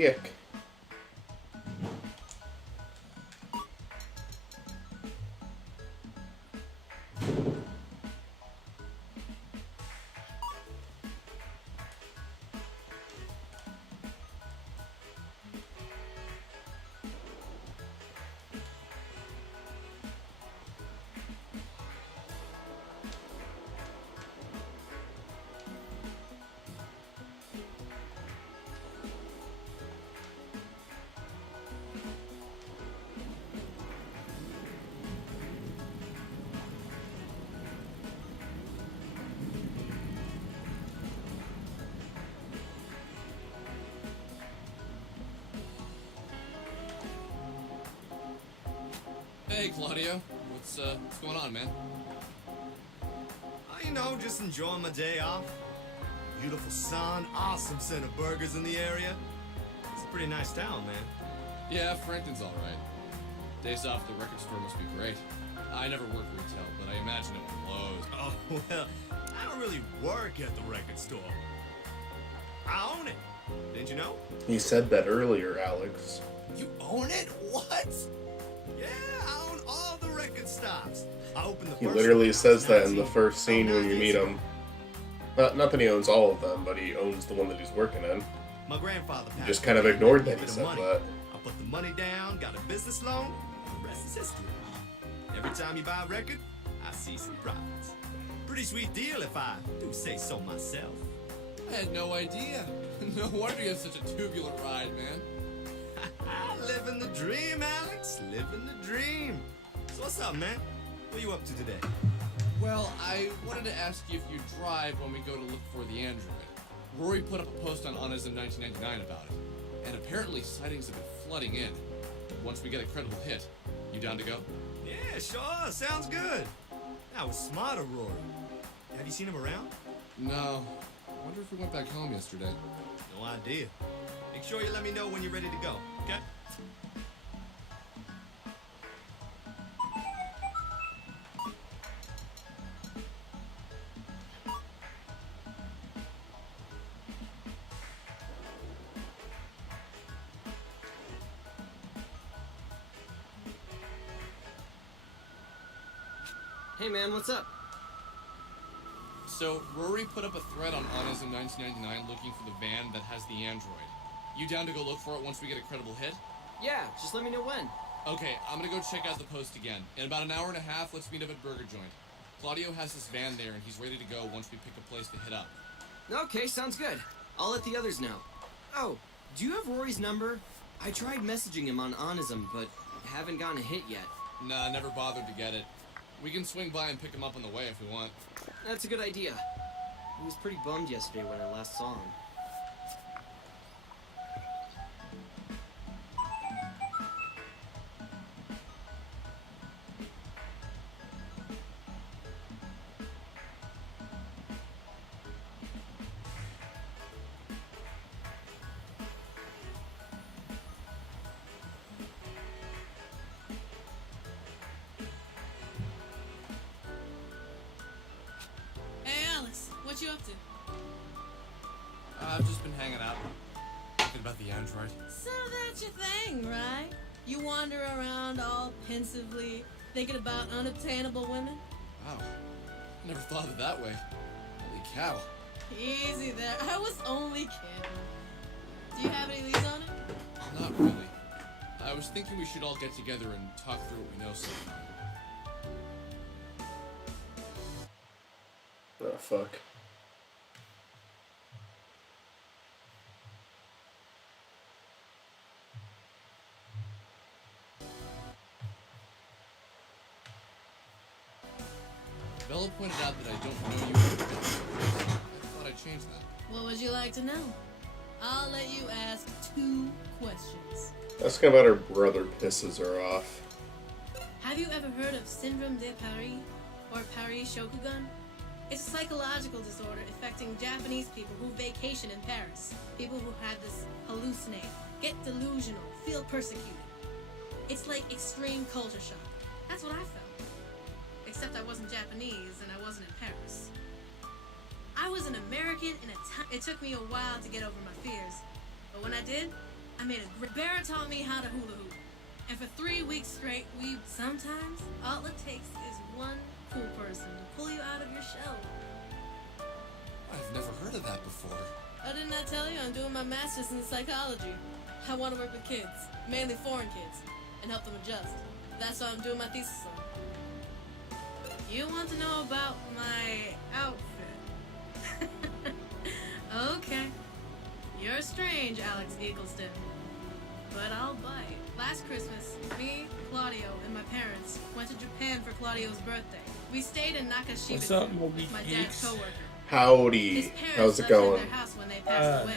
YIIK. Hey, Claudio. What's going on, man? You know, just enjoying my day off. Beautiful sun, awesome scent of burgers in the area. It's a pretty nice town, man. Yeah, Franklin's all right. Days off at the record store must be great. I never work retail, but I imagine it blows. Oh, well, I don't really work at the record store. I own it. Didn't you know? You said that earlier, Alex. You own it? What? Yeah, I own all the record stops. I opened the He first literally one says that in 19 the first scene when you 9 meet years him. Not that he owns all of them, but he owns the one that he's working in. My grandfather You passed just kind of away, ignored gave that he me the said money. that. I put the money down, got a business loan, and the rest is history. Every time you buy a record, I see some profits. Pretty sweet deal if I do say so myself. I had no idea. No wonder you have such a tubular ride, man. Living the dream, Alex. Living the dream. So what's up, man? What are you up to today? Well, I wanted to ask you if you drive when we go to look for the android. Rory put up a post on Honest in 1999 about it, and apparently sightings have been flooding in. Once we get a credible hit, you down to go? Yeah, sure. Sounds good. That was smarter, Rory. Have you seen him around? No. I wonder if we went back home yesterday. No idea. Make sure you let me know when you're ready to go, okay? Hey man, what's up? So, Rory put up a thread on Honest in 1999 looking for the van that has the android. You down to go look for it once we get a credible hit? Yeah, just let me know when. Okay, I'm gonna go check out the post again. In about an hour and a half, let's meet up at Burger Joint. Claudio has this van there, and he's ready to go once we pick a place to hit up. Okay, sounds good. I'll let the others know. Oh, do you have Rory's number? I tried messaging him on Onism, but haven't gotten a hit yet. Nah, never bothered to get it. We can swing by and pick him up on the way if we want. That's a good idea. He was pretty bummed yesterday when I last saw him. Hey Alex, what you up to? I've just been hanging out, thinking about the android. So that's your thing, right? You wander around all pensively, thinking about unobtainable women? Wow, never thought of it that way. Holy cow. Easy there, I was only kidding. Do you have any leads on it? Not really. I was thinking we should all get together and talk through what we know sometime. Oh, fuck. Bella pointed out that I don't know you very well. I thought I'd change that. What would you like to know? I'll let you ask 2 questions. Asking about her brother pisses her off. Have you ever heard of Syndrome de Paris or Paris Shokugan? It's a psychological disorder affecting Japanese people who vacation in Paris. People who have this hallucinate, get delusional, feel persecuted. It's like extreme culture shock. That's what I felt. Except I wasn't Japanese and I wasn't in Paris. I was an American in a time. It took me a while to get over my fears. But when I did, I made a great... Bear taught me how to hula hoop. And for 3 weeks straight, sometimes, all it takes is one cool person to pull you out of your shell. I've never heard of that before. Oh, didn't I tell you I'm doing my master's in psychology? I want to work with kids, mainly foreign kids, and help them adjust. That's what I'm doing my thesis on. You want to know about my outfit? Okay. You're strange, Alex Eagleston. But I'll bite. Last Christmas, me, Claudio, and my parents went to Japan for Claudio's birthday. We stayed in Nakashima with my dad's coworker. Howdy. His parents How's it left him going? their house when they passed away.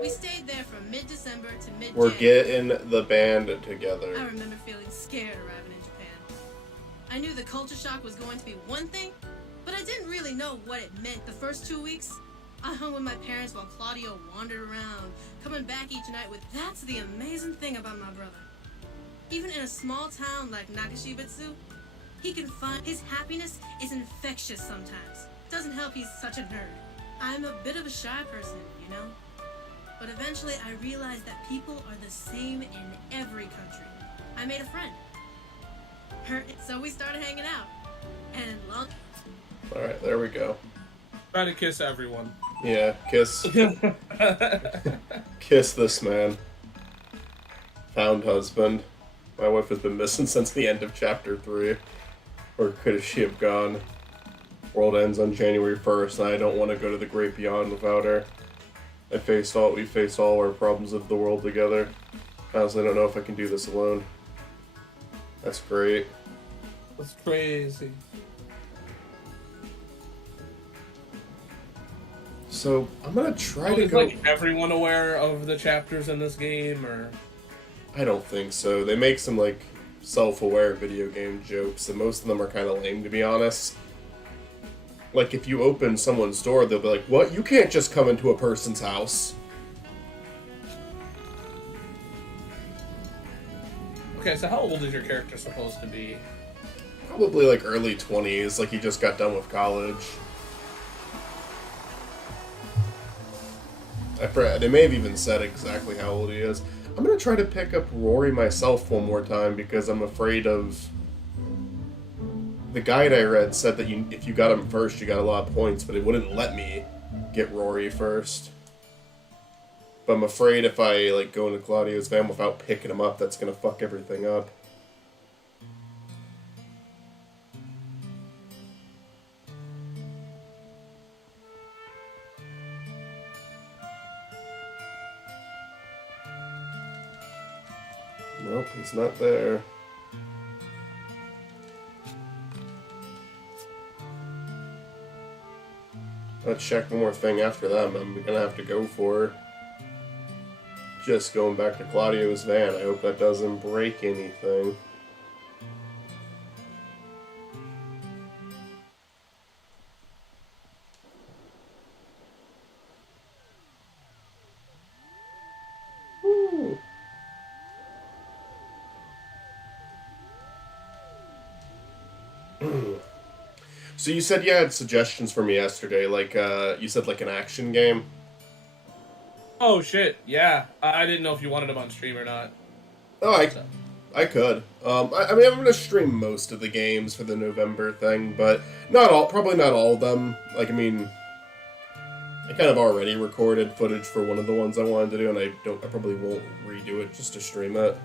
We stayed there from mid-December to mid-January. We're getting the band together. I remember feeling scared arriving in Japan. I knew the culture shock was going to be one thing, but I didn't really know what it meant. The first 2 weeks, I hung with my parents while Claudio wandered around, coming back each night with... That's the amazing thing about my brother. Even in a small town like Nakashibetsu, he can find... His happiness is infectious sometimes. Doesn't help he's such a nerd. I'm a bit of a shy person, you know? But eventually I realized that people are the same in every country. I made a friend. So we started hanging out. And long... Alright, there we go. Try to kiss everyone. Yeah, kiss. Kiss this man. Found husband. My wife has been missing since the end of chapter 3. Where could she have gone? World ends on January 1st, and I don't want to go to the great beyond without her. We faced all our problems of the world together. I honestly don't know if I can do this alone. That's great. That's crazy. So, I'm gonna try to Is go... like everyone aware of the chapters in this game, or...? I don't think so. They make some, like, self-aware video game jokes, and most of them are kind of lame, to be honest. Like, if you open someone's door, they'll be like, what? You can't just come into a person's house. Okay, so how old is your character supposed to be? Probably, like, early 20s, like he just got done with college. They may have even said exactly how old he is. I'm gonna try to pick up Rory myself one more time, because I'm afraid of... The guide I read said that if you got him first, you got a lot of points, but it wouldn't let me get Rory first. But I'm afraid if I, like, go into Claudio's van without picking him up, that's gonna fuck everything up. Nope, he's not there. Let's check one more thing after that. I'm gonna have to go for just going back to Claudio's van. I hope that doesn't break anything. Woo. So you said you had suggestions for me yesterday, like, you said like an action game? Oh shit, yeah. I didn't know if you wanted them on stream or not. Oh, I could. I mean, I'm gonna stream most of the games for the November thing, but probably not all of them. Like, I mean, I kind of already recorded footage for one of the ones I wanted to do, and I probably won't redo it just to stream it.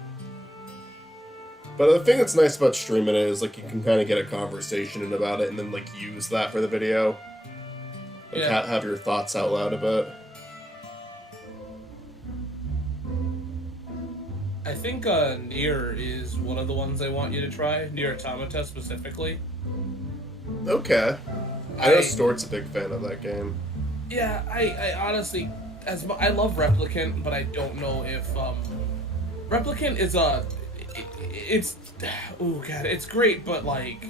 But the thing that's nice about streaming it is, like, you can kind of get a conversation in about it and then, like, use that for the video. Like, yeah. Have your thoughts out loud a bit. I think Nier is one of the ones I want you to try. Nier Automata specifically. Okay. I know Stort's a big fan of that game. Yeah, I honestly... I love Replicant, but I don't know if... Replicant is a... It's... Oh, God, it's great, but, like...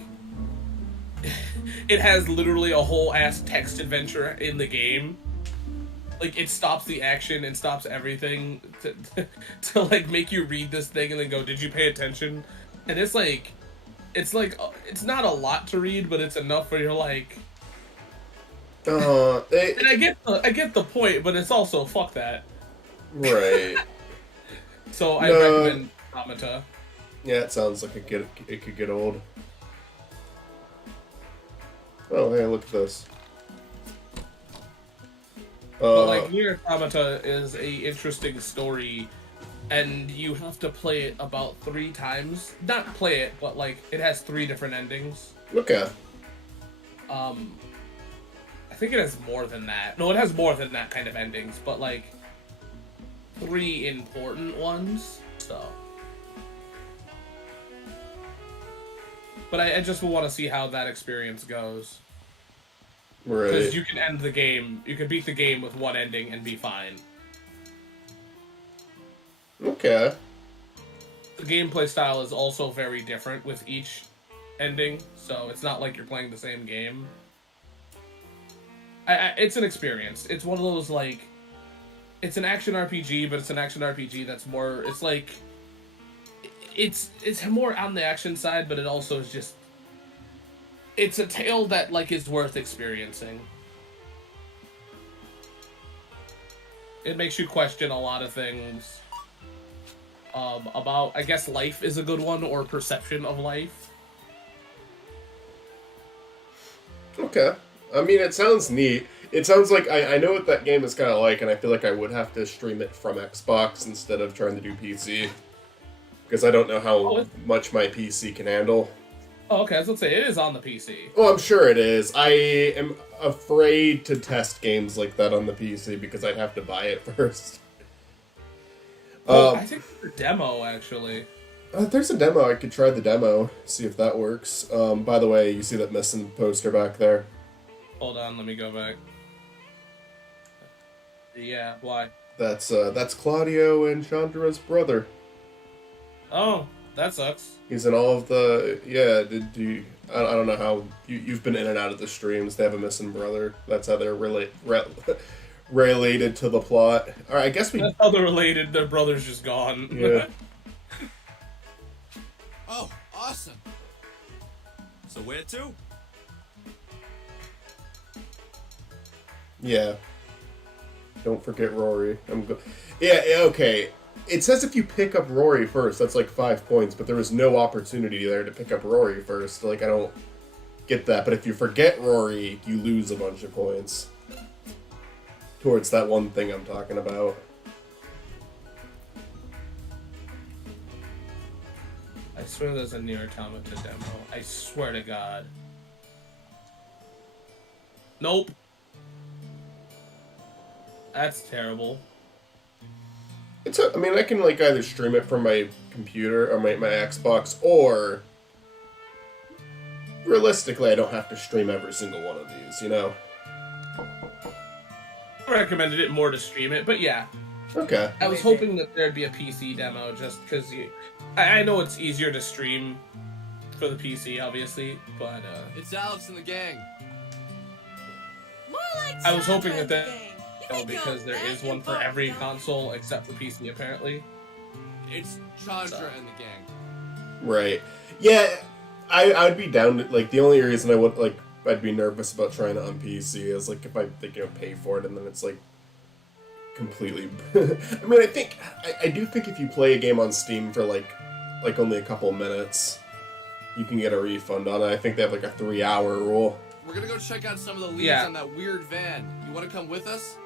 It has literally a whole ass text adventure in the game. Like, it stops the action and stops everything to like, make you read this thing and then go, did you pay attention? And it's it's not a lot to read, but it's enough where you're like... And I get the point, but it's also, fuck that. Right. So I No. recommend Automata. Yeah, it sounds like it could get old. Oh, hey, look at this. But like Nier Automata is a interesting story, and you have to play it about 3 times. Not play it, but like it has 3 different endings. Okay. I think it has more than that. No, it has more than that kind of endings, but like 3 important ones. So, but I just want to see how that experience goes. Right. Because you can end the game, you can beat the game with 1 ending and be fine. Okay. The gameplay style is also very different with each ending, so it's not like you're playing the same game. It's an experience. It's one of those, like, it's an action RPG, but it's an action RPG that's more, it's like, it's more on the action side, but it also is just, it's a tale that, like, is worth experiencing. It makes you question a lot of things. About, I guess life is a good one, or perception of life. Okay. I mean, it sounds neat. It sounds like I know what that game is kind of like, and I feel like I would have to stream it from Xbox instead of trying to do PC. Because I don't know how much my PC can handle. Oh, okay, I was gonna say, it is on the PC. Oh, I'm sure it is. I am afraid to test games like that on the PC because I'd have to buy it first. I think there's a demo, actually. There's a demo. I could try the demo, see if that works. By the way, you see that missing poster back there? Hold on, let me go back. Yeah, why? That's Claudio and Chandra's brother. Oh, that sucks. He's in all of the... Yeah, did you... I don't know how... You've been in and out of the streams. They have a missing brother. That's how they're related to the plot. Alright, I guess we... That's how they're related. Their brother's just gone. Yeah. Oh, awesome. So where to? Yeah. Don't forget Rory. Yeah, okay. It says if you pick up Rory first, that's like 5 points, but there was no opportunity there to pick up Rory first. Like, I don't get that. But if you forget Rory, you lose a bunch of points. Towards that one thing I'm talking about. I swear there's a Nier Automata demo. I swear to God. Nope. That's terrible. I mean, I can like either stream it from my computer or my Xbox, or realistically, I don't have to stream every single one of these, you know? I recommended it more to stream it, but yeah. Okay. I was hoping that there'd be a PC demo just because I know it's easier to stream for the PC, obviously, but It's Alex and the gang. More like I was hoping Chandra that and the gang. You oh, think because you're there that is one for every important, console except for PC, apparently. It's Chandra and the gang. Right. Yeah, I'd be down to, like, the only reason I would, like, I'd be nervous about trying it on PC is, like, if I, like, you know, pay for it and then it's, like, completely... I mean, I do think if you play a game on Steam for, like only a couple minutes, you can get a refund on it. I think they have, like, a 3-hour rule. We're gonna go check out some of the leads Yeah. on that weird van. You wanna come with us?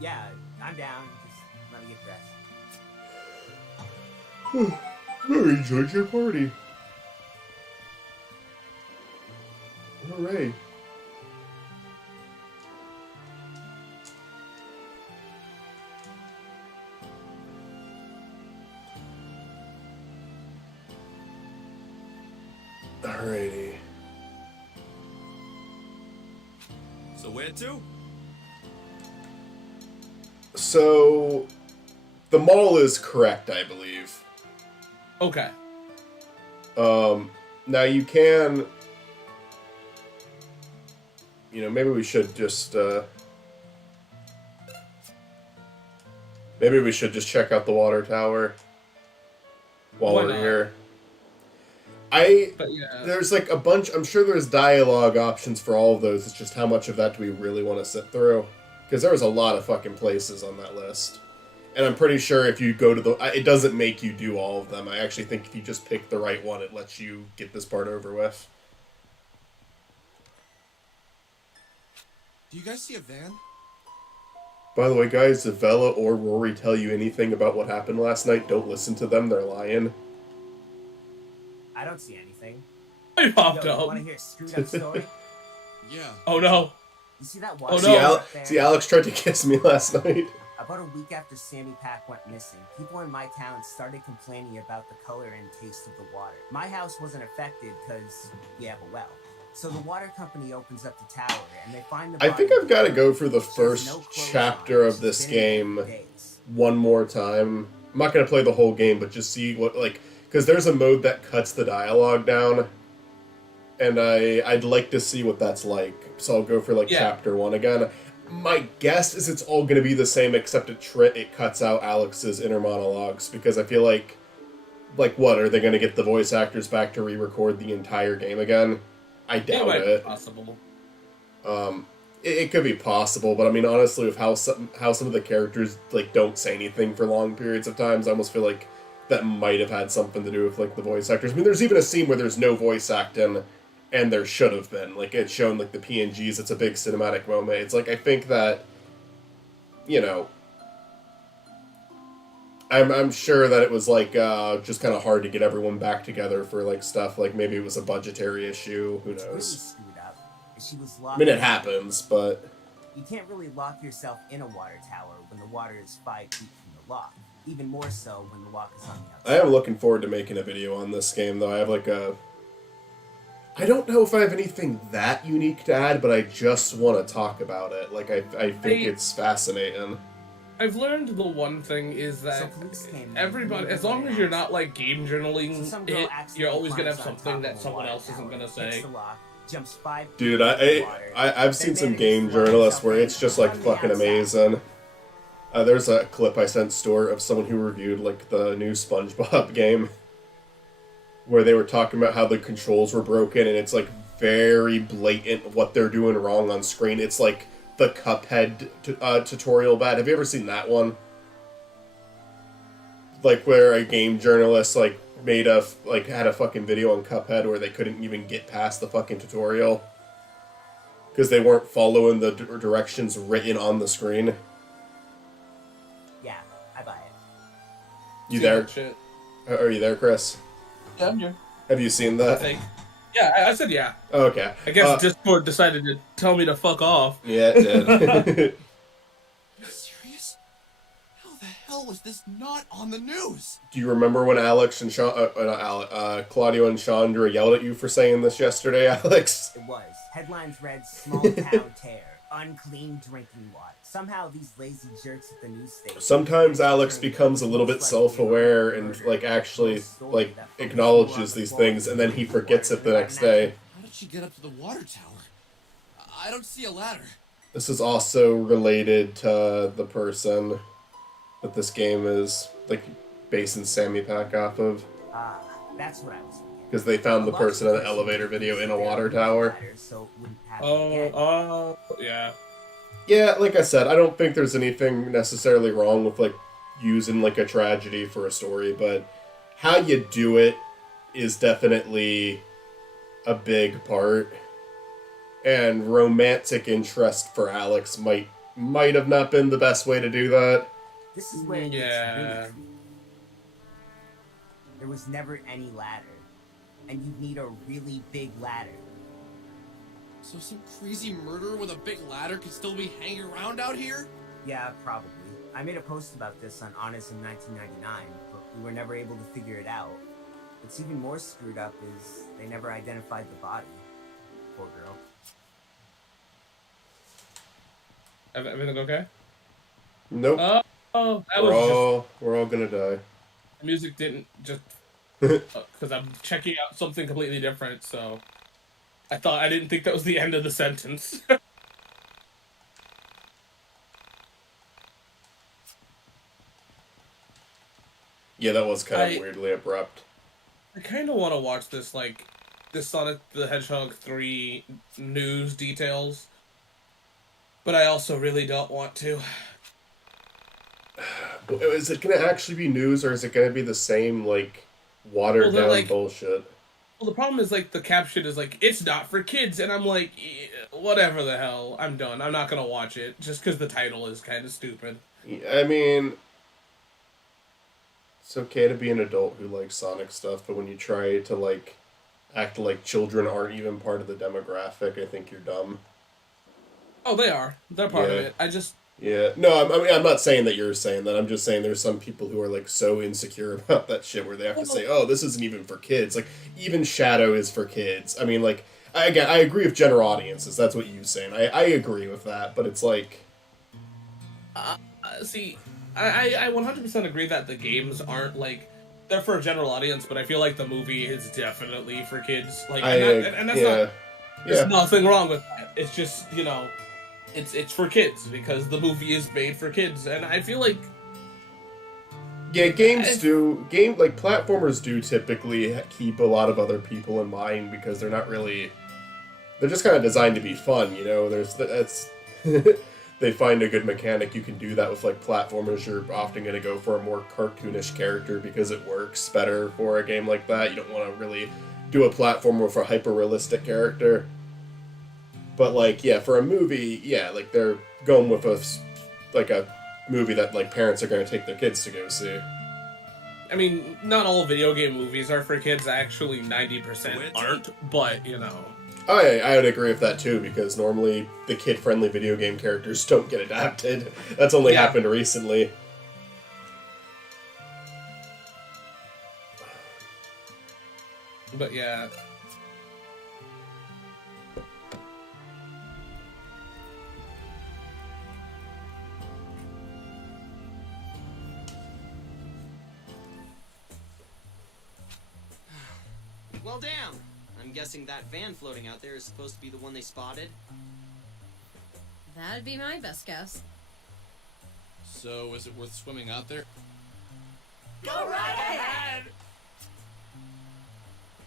Yeah, I'm down. Just let me get dressed. Oh, you enjoyed your party. Alright. Alrighty. So where to? So, the mall is correct, I believe. Okay. Now you can... You know, maybe we should just, maybe we should just check out the water tower while Why we're not? here. But yeah. There's like a bunch, I'm sure there's dialogue options for all of those, it's just how much of that do we really want to sit through? Because there was a lot of fucking places on that list. And I'm pretty sure if you go to it doesn't make you do all of them. I actually think if you just pick the right one, it lets you get this part over with. Do you guys see a van? By the way, guys, if Vela or Rory tell you anything about what happened last night, don't listen to them. They're lying. I don't see anything. I popped Yo, up. you want to hear a screwed up story? Yeah. Oh no. You see that Oh, water? no. up there? See, Alex tried to kiss me last night. About a week after Sammy Pack went missing, people in my town started complaining about the color and taste of the water. My house wasn't affected because we have a well. So the water company opens up the tower and they find the I body think I've got to go for the She has first no clothes chapter on. of this She's been in game there for days. one more time. I'm not going to play the whole game, but just see what, like, because there's a mode that cuts the dialogue down, and I'd like to see what that's like. So I'll go for, like, chapter 1 again. My guess is it's all going to be the same, except it cuts out Alex's inner monologues, because I feel like what, are they going to get the voice actors back to re-record the entire game again? I doubt it. Possible. It could be possible, but I mean, honestly, with how some of the characters like don't say anything for long periods of times, I almost feel like that might have had something to do with like the voice actors. I mean, there's even a scene where there's no voice acting, and there should have been. Like it's shown like the PNGs. It's a big cinematic moment. It's like I think that, you know, I'm sure that it was like just kind of hard to get everyone back together for like stuff. Like maybe it was a budgetary issue. Who It's really knows? screwed up. She was I locked. mean, it happens, but You can't really lock yourself in a water tower when the water is 5 feet from the lock. Even more so when the lock is on the I outside. am looking forward to making a video on this game, though. I have like I don't know if I have anything that unique to add, but I just want to talk about it. Like, I think it's fascinating. I've learned the one thing is that police came in. everybody, as long as you're not like game So journaling some girl it, accidentally you're always gonna have climbs on something top that of a someone water else isn't tower, gonna hits say. the lock, jumps 5 feet Dude, into the water, I've seen then some manages game to lock journalists herself where in it's just like from the fucking outside. amazing. There's a clip I sent Stuart of someone who reviewed like the new SpongeBob game, where they were talking about how the controls were broken, and it's like very blatant what they're doing wrong on screen. It's like the Cuphead tutorial bad. Have you ever seen that one? Like where a game journalist like made had a fucking video on Cuphead where they couldn't even get past the fucking tutorial because they weren't following the directions written on the screen. Yeah, I buy it. You See there? that shit. Are you there, Chris? Yeah, I'm here. Have you seen I that? think. Yeah, I said yeah. Oh, okay. I guess Discord decided to tell me to fuck off. Yeah, it did. Are you serious? How the hell was this not on the news? Do you remember when Alex and Claudio and Chandra yelled at you for saying this yesterday, Alex? It was. Headlines read, small town tear, unclean drinking water. Somehow these lazy jerks at the news station... Sometimes Alex becomes a little bit self-aware and like actually like acknowledges these things, and then he forgets it the next day. How did she get up to the water tower? I don't see a ladder. This is also related to the person that this game is like basing Sammy Pack off of, Ah, that's what I was thinking. because they found the person in the elevator video in a water tower. So it wouldn't happen again. Yeah. Yeah, like I said, I don't think there's anything necessarily wrong with like using like a tragedy for a story, but how you do it is definitely a big part. And romantic interest for Alex might have not been the best way to do that. This is where it gets Yeah. really creepy. There was never any ladder. And you'd need a really big ladder. So some crazy murderer with a big ladder could still be hanging around out here? Yeah, probably. I made a post about this on Honest in 1999, but we were never able to figure it out. What's even more screwed up is they never identified the body. Poor girl. Everything okay? Nope. Oh, that was We're all gonna die. just music didn't just because I'm checking out something completely different. So I didn't think that was the end of the sentence. Yeah, that was kind of I- weirdly abrupt. I kind of want to watch this Sonic the Hedgehog 3 news details, but I also really don't want to. Is it gonna actually be news, or is it gonna be the same, like, watered Well, down like- bullshit? Well, the problem is, like, the caption is like, it's not for kids, and I'm like, whatever the hell, I'm done. I'm not gonna watch it, just because the title is kind of stupid. I mean, it's okay to be an adult who likes Sonic stuff, but when you try to, like, act like children aren't even part of the demographic, I think you're dumb. Oh, they are. They're part of Yeah. it. I just... Yeah, no, I mean, I'm not saying that you're saying that. I'm just saying there's some people who are, like, so insecure about that shit where they have to say, oh, this isn't even for kids. Like, even Shadow is for kids. I mean, like, again, I agree with general audiences. That's what you're saying. I agree with that, but it's like... See, I 100% agree that the games aren't, like... They're for a general audience, but I feel like the movie is definitely for kids. Like, and that's not... There's nothing wrong with that. It's just, you know... It's for kids, because the movie is made for kids, and I feel like... Yeah, platformers do typically keep a lot of other people in mind, because they're not really... They're just kind of designed to be fun, you know? That's... They find a good mechanic, you can do that with, like, platformers. You're often going to go for a more cartoonish character because it works better for a game like that. You don't want to really do a platformer with a hyper-realistic character. But, like, yeah, for a movie, yeah, like, they're going with a movie that, like, parents are going to take their kids to go see. I mean, not all video game movies are for kids. Actually, 90% aren't, but, you know... I would agree with that, too, because normally the kid-friendly video game characters don't get adapted. That's only happened recently. But, yeah... Well, damn. I'm guessing that van floating out there is supposed to be the one they spotted. That'd be my best guess. So, is it worth swimming out there? Go right ahead!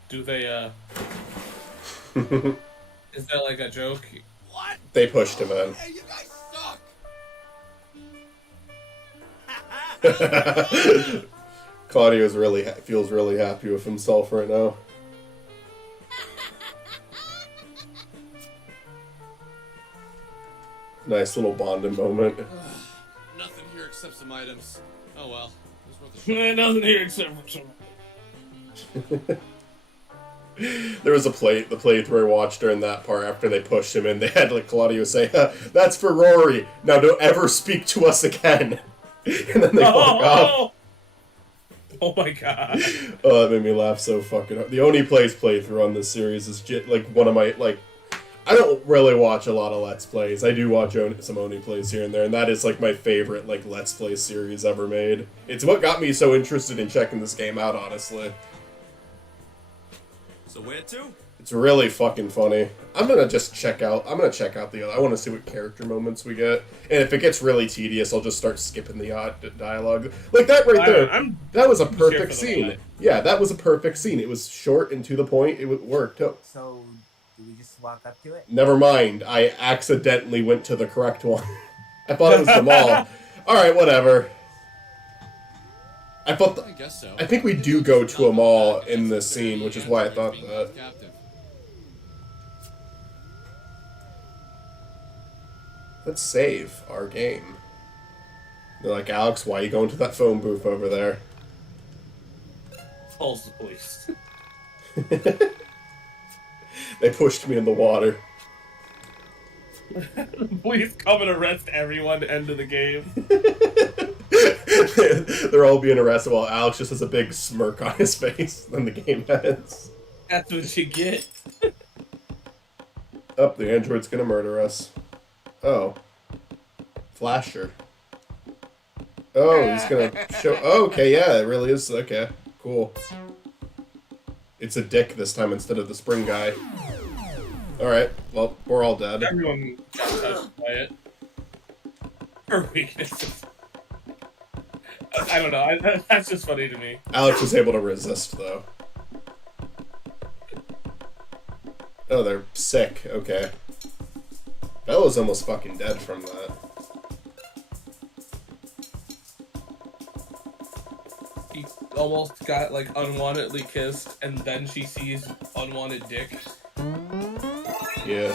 Do they, Is that like a joke? What? They pushed him in. Hey, you guys suck! Claudio's feels really happy with himself right now. Nice little bonding moment. Nothing here except some items. Oh well. It was worth a shot. Nothing here except for some... There was the playthrough I watched during that part after they pushed him in. They had, like, Claudio say, "That's for Rory. Now don't ever speak to us again." And then they walk off. Oh my god. Oh, that made me laugh so fucking hard. The Oni Plays playthrough on this series is like one of my, like, I don't really watch a lot of Let's Plays. I do watch some Oni Plays here and there, and that is, like, my favorite, like, Let's Play series ever made. It's what got me so interested in checking this game out, honestly. So where to? It's really fucking funny. I'm gonna check out the other. I want to see what character moments we get, and if it gets really tedious, I'll just start skipping the dialogue. Like that right there. That was a perfect scene. Yeah, that was a perfect scene. It was short and to the point. It worked. So, do we just walk up to it? Never mind. I accidentally went to the correct one. I thought it was the mall. All right, whatever. I guess so. I think we do go to a mall in this scene, which is why I thought that. Let's save our game. They're like, Alex, why are you going to that phone booth over there? Calls the police. They pushed me in the water. Please come and arrest everyone. End of the game. They're all being arrested while Alex just has a big smirk on his face. Then the game ends. That's what you get. Oh, the android's gonna murder us. Oh. Flasher. Oh, he's gonna show... Oh, okay, yeah, it really is. Okay, cool. It's a dick this time instead of the spring guy. Alright, well, we're all dead. Everyone got touched by it. Her weaknesses. I don't know, that's just funny to me. Alex was able to resist, though. Oh, they're sick. Okay. Bella's almost fucking dead from that. almost got like unwantedly kissed, and then she sees unwanted dick. Yeah.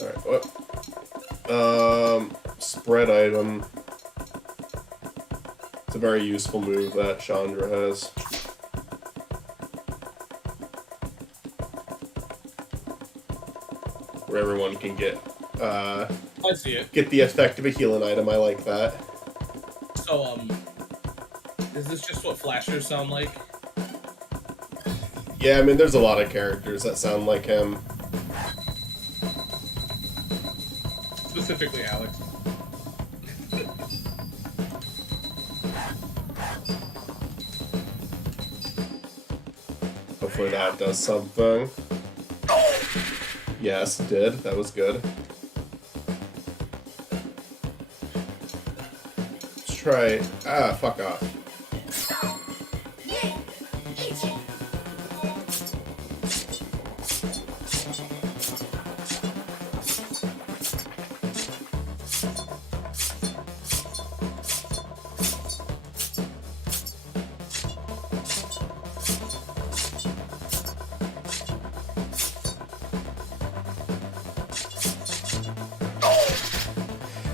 Alright, what? Spread item. It's a very useful move that Chandra has. Where everyone can get, I see it. get the effect of a healing item. I like that. So, is this just what flashers sound like? Yeah, I mean, there's a lot of characters that sound like him. Specifically, Alex. Hopefully that does something. Yes, it did. That was good. Let's try... Ah, fuck off.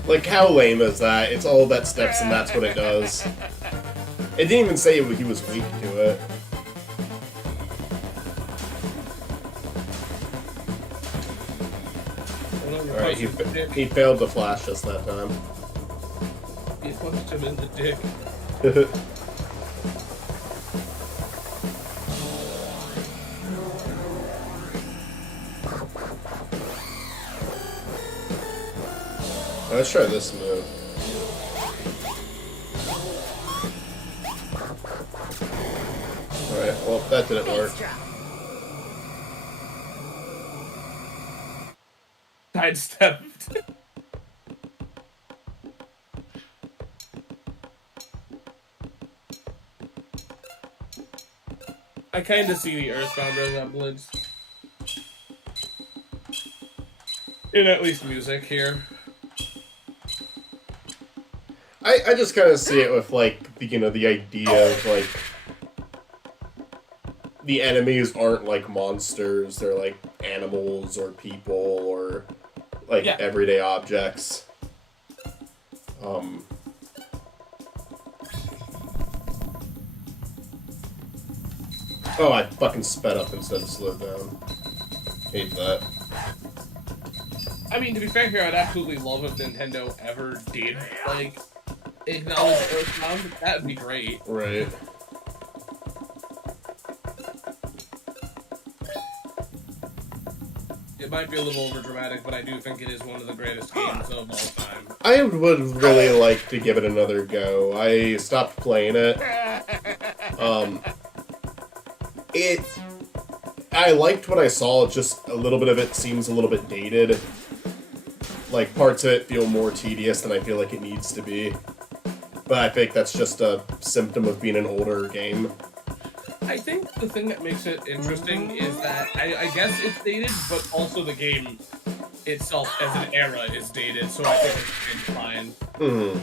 Like, how lame is that? It's all that steps and that's what it does. It didn't even say he was weak to it. Alright, he failed to flash just that time. He punched him in the dick. Let's try this move. Alright, well, that didn't work. Sidestepped. I kind of see the Earthbound resemblance. In at least music here. I just kind of see it with, like, the, you know, the idea of, like, the enemies aren't, like, monsters. They're, like, animals or people or, like, everyday objects. Oh, I fucking sped up instead of slowed down. Hate that. I mean, to be fair here, I'd absolutely love if Nintendo ever did, like, acknowledge Earthbound. That would be great. Right. It might be a little overdramatic, but I do think it is one of the greatest games of all time. I would really like to give it another go. I stopped playing it. I liked what I saw, just a little bit of it seems a little bit dated. Like, parts of it feel more tedious than I feel like it needs to be. But I think that's just a symptom of being an older game. I think the thing that makes it interesting is that, I guess it's dated, but also the game itself as an era is dated, so I think it's fine. Mm-hmm.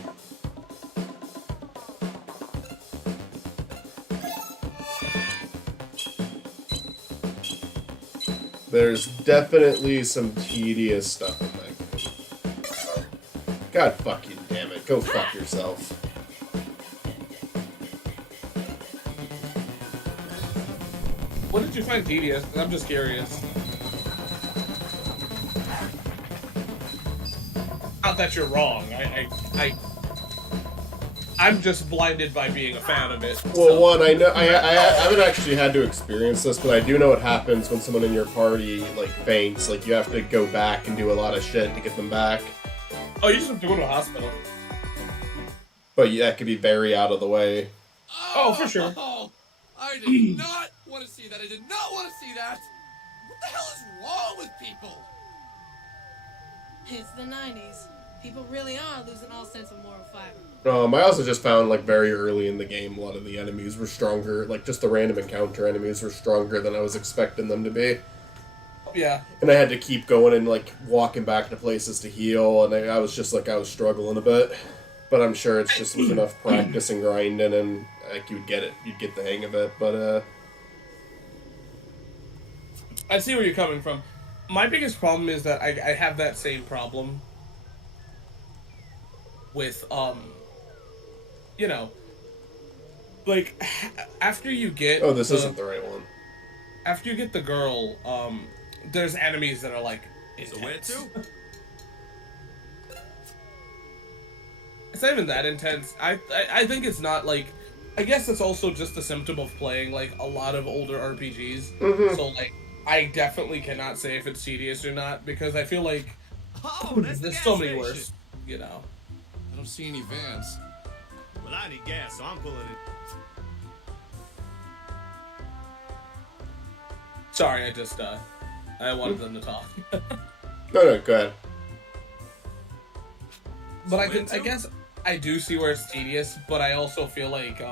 There's definitely some tedious stuff in that game. God fucking damn it. Go fuck yourself. What did you find tedious? I'm just curious. Not that you're wrong. I'm just blinded by being a fan of it. Well, so. one, I know I haven't actually had to experience this, but I do know what happens when someone in your party like faints. Like, you have to go back and do a lot of shit to get them back. Oh, you just have to go to a hospital. But yeah, it could be very out of the way. Oh, for sure. Oh, I did not want to see that. I did not want to see that. What the hell is wrong with people? It's the 90s. People really are losing all sense of moral fiber. I also just found, like, very early in the game, a lot of the enemies were stronger. Like, just the random encounter enemies were stronger than I was expecting them to be. Yeah. And I had to keep going and, like, walking back to places to heal, and I was just, like, I was struggling a bit. But I'm sure it's just with enough practice and grinding, and, like, you'd get the hang of it, but, I see where you're coming from. My biggest problem is that I have that same problem with, you know, like, after you get... Oh, this isn't the right one. After you get the girl, there's enemies that are, like, intense. So where to? It's not even that intense. I think it's not, like... I guess it's also just a symptom of playing, like, a lot of older RPGs. Mm-hmm. So, like, I definitely cannot say if it's tedious or not, because I feel like Oh, that's the there's gas so many station. worse, you know. I don't see any vans. Well, I need gas, so I'm pulling it. Sorry, I wanted them to talk. No, go ahead. But I guess I do see where it's tedious, but I also feel like,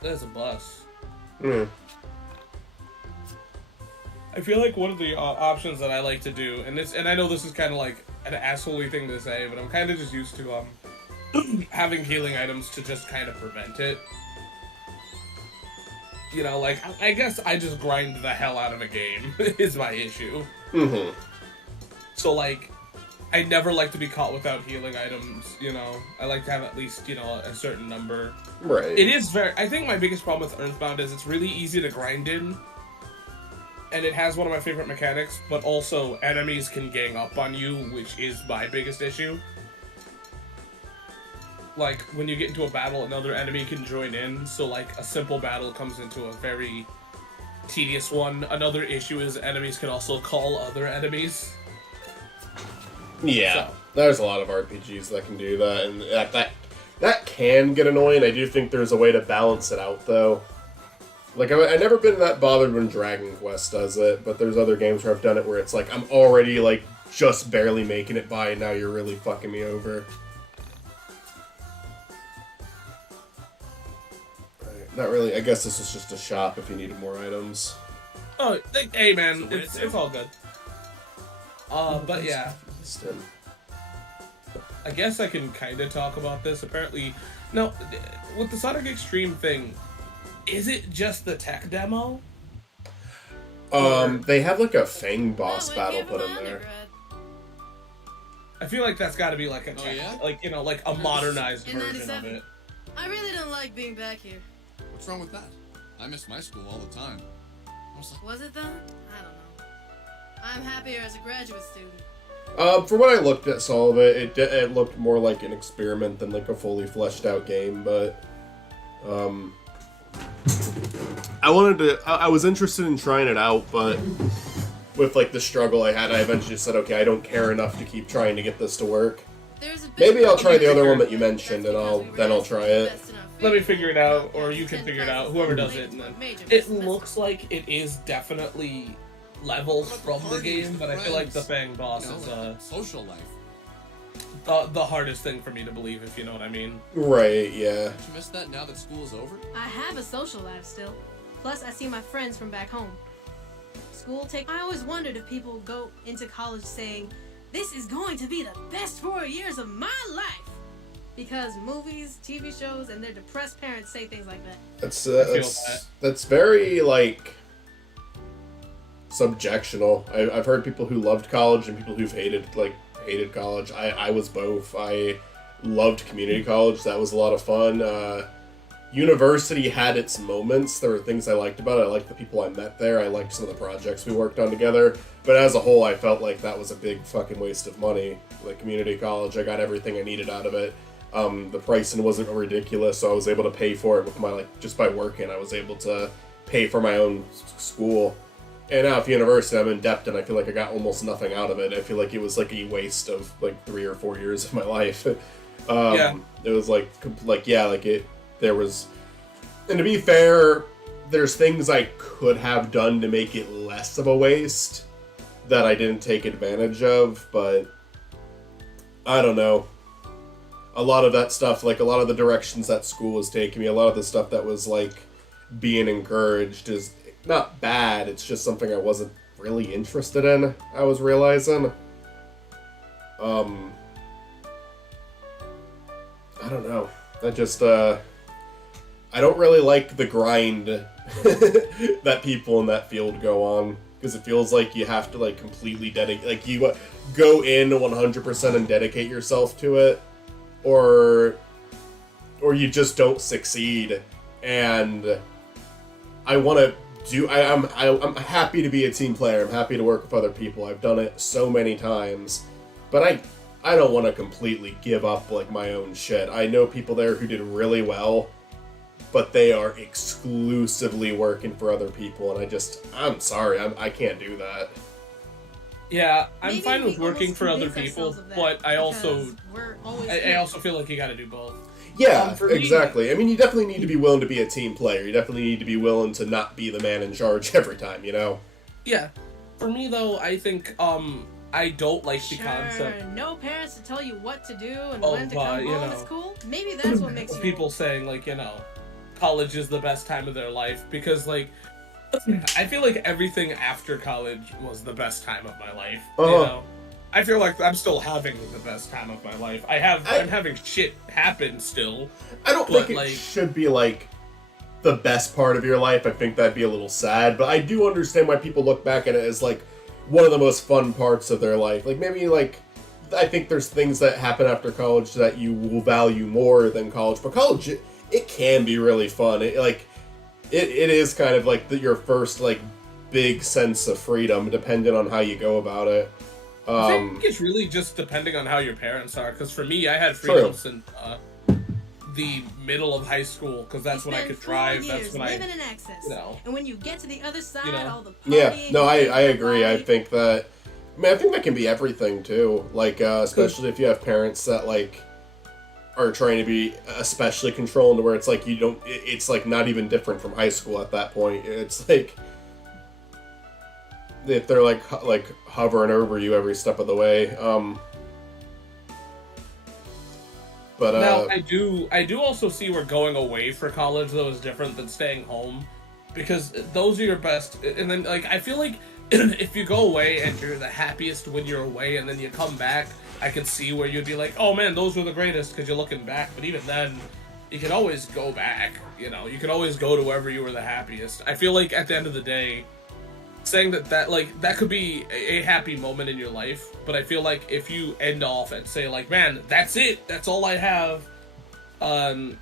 there's a bus. Mm. I feel like one of the options that I like to do, and I know this is kind of like an assholey thing to say, but I'm kind of just used to having healing items to just kind of prevent it. You know, like, I guess I just grind the hell out of a game is my issue. Mm-hmm. So, like, I never like to be caught without healing items, you know. I like to have at least, you know, a certain number. Right. It is I think my biggest problem with Earthbound is it's really easy to grind in. And it has one of my favorite mechanics, but also enemies can gang up on you, which is my biggest issue. Like, when you get into a battle, another enemy can join in, so, like, a simple battle comes into a very tedious one. Another issue is enemies can also call other enemies. Yeah, So. there's a lot of RPGs that can do that, and that can get annoying. I do think there's a way to balance it out, though. Like, I've never been that bothered when Dragon Quest does it, but there's other games where I've done it where it's like, I'm already, like, just barely making it by, and now you're really fucking me over. Right, not really. I guess this is just a shop if you needed more items. Oh, hey man, So where it's to? all good. But yeah, Still. I guess I can kind of talk about this. Apparently, no, with the Sonic Extreme thing, is it just the tech demo? They have like a Fang boss Oh, battle wait, put in my there. undergrad. I feel like that's got to be like a Oh, tech, yeah? like, you know, like a modernized In version of 97. it. I really don't like being back here. What's wrong with that? I miss my school all the time. I was like, Was it though? I don't know. I'm happier as a graduate student. From what I looked at, saw of it looked more like an experiment than like a fully fleshed out game, but, I was interested in trying it out, but with like the struggle I had, I eventually said, okay, I don't care enough to keep trying to get this to work. There's a Maybe I'll try the figure- other one that you mentioned, and I'll try it. Let me figure it out, or you can figure it out, whoever does it, and then it looks like it is definitely levels from the game, but I feel like the Fang boss you know, is like social life. the hardest thing for me to believe, if you know what I mean. Right, yeah. Don't you miss that now that school is over? I have a social life still. Plus, I see my friends from back home. I always wondered if people go into college saying, "This is going to be the best 4 years of my life," because movies, TV shows, and their depressed parents say things like that. That's very like subjectional. I've heard people who loved college and people who've hated college. I was both. I loved community college. That was a lot of fun. University had its moments. There were things I liked about it. I liked the people I met there. I liked some of the projects we worked on together. But as a whole, I felt like that was a big fucking waste of money. Like community college, I got everything I needed out of it. The pricing wasn't ridiculous, so I was able to pay for it with my just by working. I was able to pay for my own school. And now at university, I'm in debt, and I feel like I got almost nothing out of it. I feel like it was like a waste of like 3 or 4 years of my life. Yeah. It was there was, and to be fair, there's things I could have done to make it less of a waste that I didn't take advantage of, but I don't know. A lot of that stuff, like a lot of the directions that school was taking me, a lot of the stuff that was like being encouraged not bad, it's just something I wasn't really interested in, I was realizing. I don't know. I just, I don't really like the grind that people in that field go on, because it feels like you have to, like, completely dedicate, like, you go in 100% and dedicate yourself to it, or you just don't succeed. And I want to do, I'm happy to be a team player, I'm happy to work with other people, I've done it so many times, but I don't want to completely give up, like, my own shit. I know people there who did really well, but they are exclusively working for other people, and I'm sorry, I can't do that. Yeah, I'm Maybe fine we with working almost for other convince people, ourselves of that but I also because we're always I also feel like you gotta do both. Yeah, For me- exactly. I mean, you definitely need to be willing to be a team player. You definitely need to be willing to not be the man in charge every time, you know? Yeah. For me, though, I think, I don't like the Sure, concept no parents to tell you what to do and of, when to come you home know, is cool. Maybe that's what makes you people saying, like, you know, college is the best time of their life, because, like, I feel like everything after college was the best time of my life, you know? I feel like I'm still having the best time of my life. I'm having shit happen still. I don't think it like, should be, like, the best part of your life. I think that'd be a little sad, but I do understand why people look back at it as, like, one of the most fun parts of their life. Like, maybe, like, I think there's things that happen after college that you will value more than college. But college, it can be really fun. It is kind of like your first, like, big sense of freedom, depending on how you go about it. I think it's really just depending on how your parents are, because for me, I had freedom since the middle of high school, because that's when I could drive, that's when living in excess. you know. And when you get to the other side, You know. all the Yeah, partying no, I and agree. I party- think that, I think that can be everything, too. Like, especially if you have parents that, like, are trying to be especially controlling, to where it's like it's, like, not even different from high school at that point. It's, like, if they're, like hovering over you every step of the way. But, now, I do also see where going away for college, though, is different than staying home, because those are your best, and then, like, I feel like if you go away and you're the happiest when you're away, and then you come back, I can see where you'd be like, oh man, those were the greatest, because you're looking back, but even then, you can always go back, you know, you can always go to wherever you were the happiest. I feel like at the end of the day, saying that could be a happy moment in your life, but I feel like if you end off and say, like, man, that's it, that's all I have, I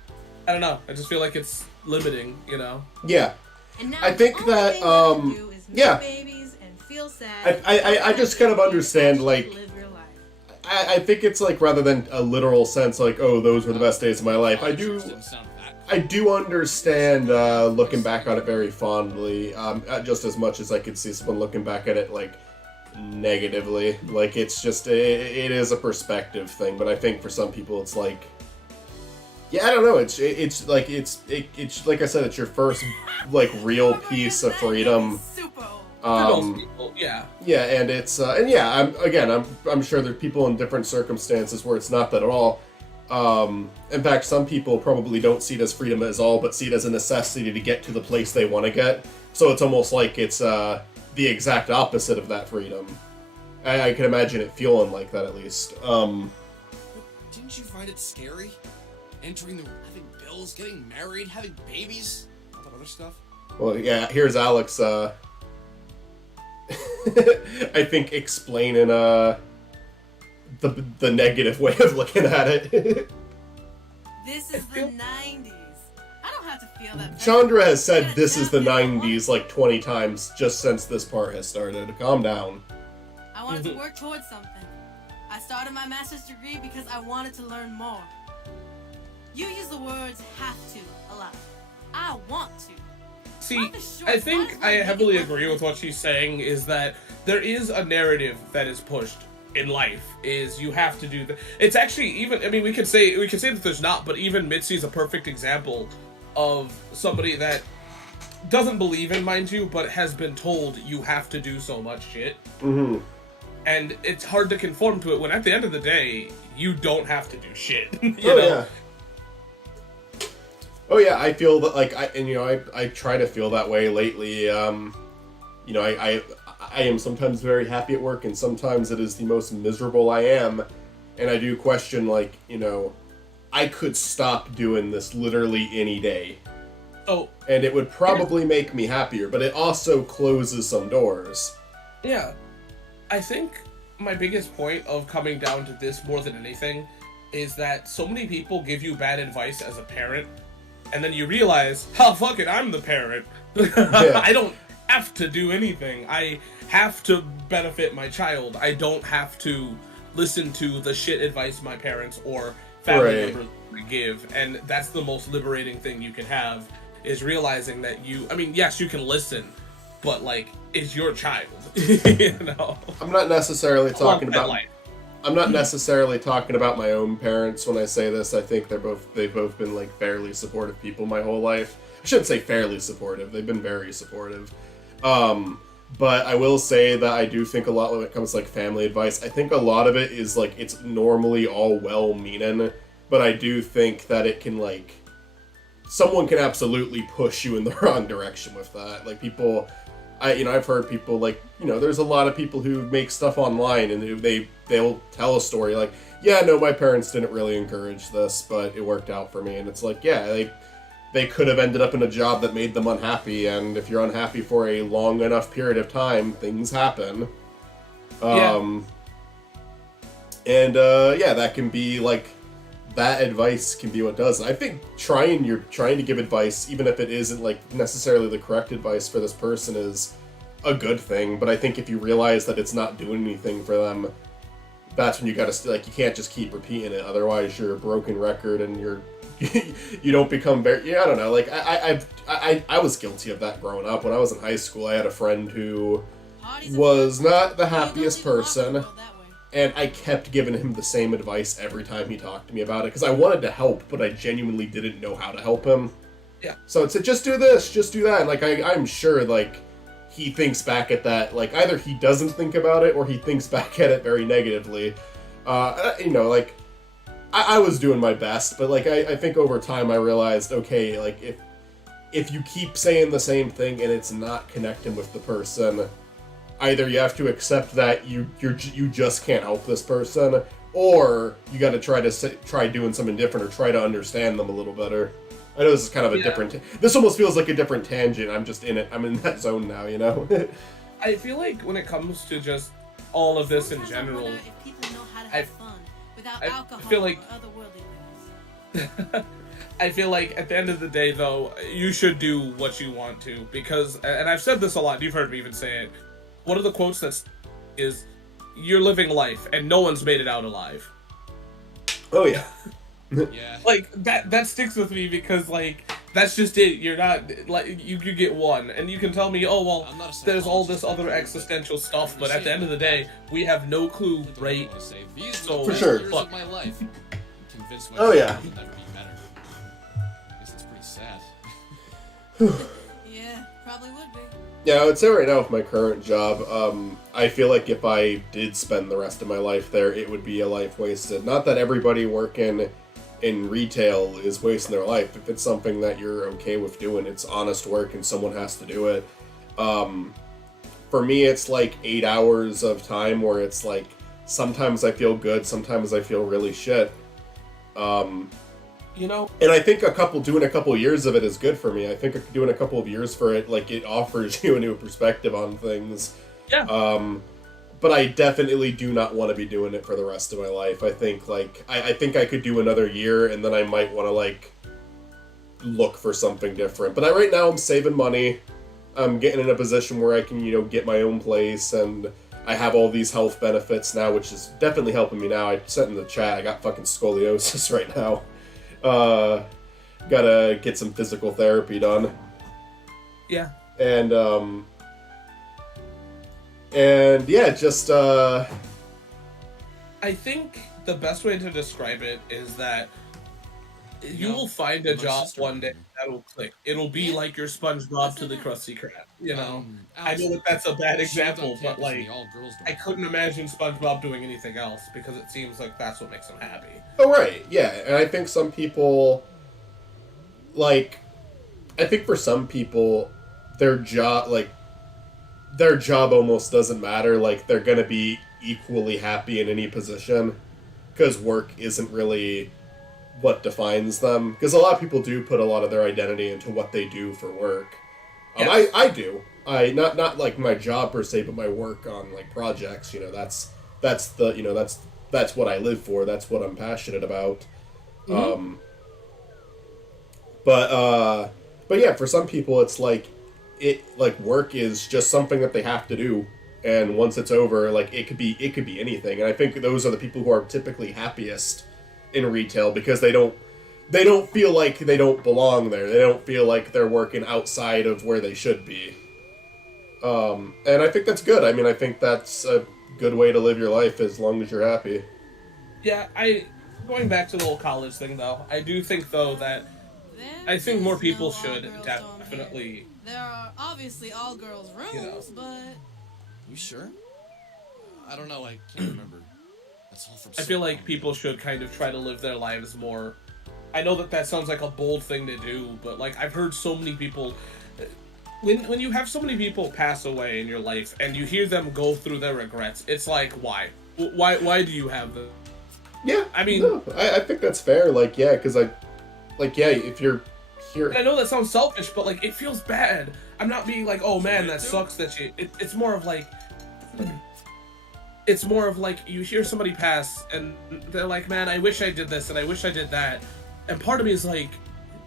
don't know, I just feel like it's limiting, you know? yeah. And now I think the only that, thing left to do is make yeah. babies and feel sad. I just kind of understand, like, live your life. I think it's, like, rather than a literal sense, like, oh, those were the best days of my life, I do understand looking back on it very fondly, just as much as I could see someone looking back at it, like, negatively. Like, it's just, it is a perspective thing, but I think for some people it's like, yeah, I don't know, it's like, it's like I said, it's your first, like, real piece of freedom. Super old. For most people, yeah. Yeah, and it's, and yeah, I'm sure there's people in different circumstances where it's not that at all. In fact, some people probably don't see it as freedom as all, but see it as a necessity to get to the place they want to get. So it's almost like it's the exact opposite of that freedom. I can imagine it feeling like that, at least. But didn't you find it scary? Having bills, getting married, having babies, all that other stuff? Well, yeah, here's Alex, I think explaining, the negative way of looking at it. This is the 90s. I don't have to feel that. Chandra has said Gotta this is the tap it on. 90s like 20 times just since this part has started. Calm down. I wanted to work towards something. I started my master's degree because I wanted to learn more. You use the words have to a lot. I want to. See, I think I heavily agree with what she's saying, is that there is a narrative that is pushed in life, is you have to do that. It's actually even, I mean, we could say that there's not, but even Mitzi is a perfect example of somebody that doesn't believe in, mind you, but has been told you have to do so much shit. Mm-hmm. And it's hard to conform to it when at the end of the day, you don't have to do shit. you know? Yeah. Oh yeah, I feel that like I try to feel that way lately. I am sometimes very happy at work, and sometimes it is the most miserable I am, and I do question I could stop doing this literally any day. Oh, And it would probably make me happier, but it also closes some doors. yeah. I think my biggest point of coming down to this more than anything is that so many people give you bad advice as a parent, and then you realize, oh, fuck it, I'm the parent. Yeah. I don't have to do anything. I have to benefit my child. I don't have to listen to the shit advice my parents or family Right. members give, and that's the most liberating thing you can have, is realizing that yes, you can listen, but like, it's your child. I'm not necessarily talking Love that about life. I'm not necessarily talking about my own parents when I say this. I think they've both been like fairly supportive people my whole life. I shouldn't say fairly supportive. They've been very supportive. But I will say that I do think a lot when it comes to like family advice, I think a lot of it is like it's normally all well-meaning, but I do think that it can like someone can absolutely push you in the wrong direction with that. Like people I've heard people like, there's a lot of people who make stuff online and they'll tell a story like, yeah, no, my parents didn't really encourage this, but it worked out for me. And it's like, yeah, they could have ended up in a job that made them unhappy, and if you're unhappy for a long enough period of time, things happen. That can be like, that advice can be what does. I think trying to give advice, even if it isn't like necessarily the correct advice for this person, is a good thing. But I think if you realize that it's not doing anything for them, that's when you gotta you can't just keep repeating it. Otherwise, you're a broken record, and you don't become very. I don't know. Like I was guilty of that growing up. When I was in high school, I had a friend who was not the happiest person. And I kept giving him the same advice every time he talked to me about it, because I wanted to help, but I genuinely didn't know how to help him. Yeah. So it's just do this, just do that. And like I'm sure like he thinks back at that, like either he doesn't think about it or he thinks back at it very negatively. I was doing my best, but like I think over time I realized, okay, like if you keep saying the same thing and it's not connecting with the person, either you have to accept that you just can't help this person, or you got to try doing something different or try to understand them a little better. I know this is kind of a different. This almost feels like a different tangent. I'm just in it. I'm in that zone now. I feel like when it comes to just all of this in general, If people know how to have fun without I alcohol feel like- or other worldly things. I feel like at the end of the day, though, you should do what you want to, because, and I've said this a lot. You've heard me even say it. One of the quotes is, "You're living life, and no one's made it out alive." Oh yeah. Yeah. Like that sticks with me, because like that's just it. You're not like you get one, and you can tell me, oh well, I'm not a there's all this psychologist, other existential stuff, but at the end of the day, we have no clue, right? These So- were For the sure. years Look. of my life. Convinced Oh, myself yeah. it'll never be better. I guess it's pretty sad. Yeah, probably would be. Yeah, I would say right now with my current job, I feel like if I did spend the rest of my life there, it would be a life wasted. Not that everybody working in retail is wasting their life. If it's something that you're okay with doing, it's honest work and someone has to do it. For me, it's like 8 hours of time where it's like, sometimes I feel good, sometimes I feel really shit. You know, And I think doing a couple years of it is good for me. I think doing a couple of years for it, like, it offers you a new perspective on things. Yeah. But I definitely do not want to be doing it for the rest of my life. I think, like, I think I could do another year, and then I might want to, like, look for something different. But right now I'm saving money. I'm getting in a position where I can, get my own place, and I have all these health benefits now, which is definitely helping me now. I said in the chat, I got fucking scoliosis right now. Gotta get some physical therapy done. yeah. And yeah, just I think the best way to describe it is that you will find a my job sister- one day that'll click. It'll be like your SpongeBob to the Krusty Krab. I know that that's a bad example, but like, I couldn't imagine SpongeBob doing anything else, because it seems like that's what makes him happy. oh right, yeah. And I think some people, like, I think for some people, their job almost doesn't matter. Like, they're gonna be equally happy in any position, because work isn't really what defines them. Because a lot of people do put a lot of their identity into what they do for work. Yes. I do. Not like my job per se, but my work on like projects. You know, that's what I live for. That's what I'm passionate about. But yeah, for some people, it's like work is just something that they have to do, and once it's over, like it could be anything. And I think those are the people who are typically happiest in retail, because they don't feel like they don't belong there. They don't feel like they're working outside of where they should be. And I think that's good. I mean, I think that's a good way to live your life as long as you're happy. Yeah, going back to the whole college thing, though, I do think, though, that I think more people should definitely... There are obviously all-girls rooms, but... You sure? I don't know, I can't remember. That's all from I feel like people should kind of try to live their lives more... I know that sounds like a bold thing to do, but, like, I've heard so many people... When you have so many people pass away in your life, and you hear them go through their regrets, it's like, why? Why do you have them? Yeah, I mean... No, I think that's fair, like, yeah, because if you're here... I know that sounds selfish, but, like, it feels bad. I'm not being like, oh, man, that sucks that you... It's more of, like... It's more of, like, you hear somebody pass, and they're like, man, I wish I did this, and I wish I did that. And part of me is like,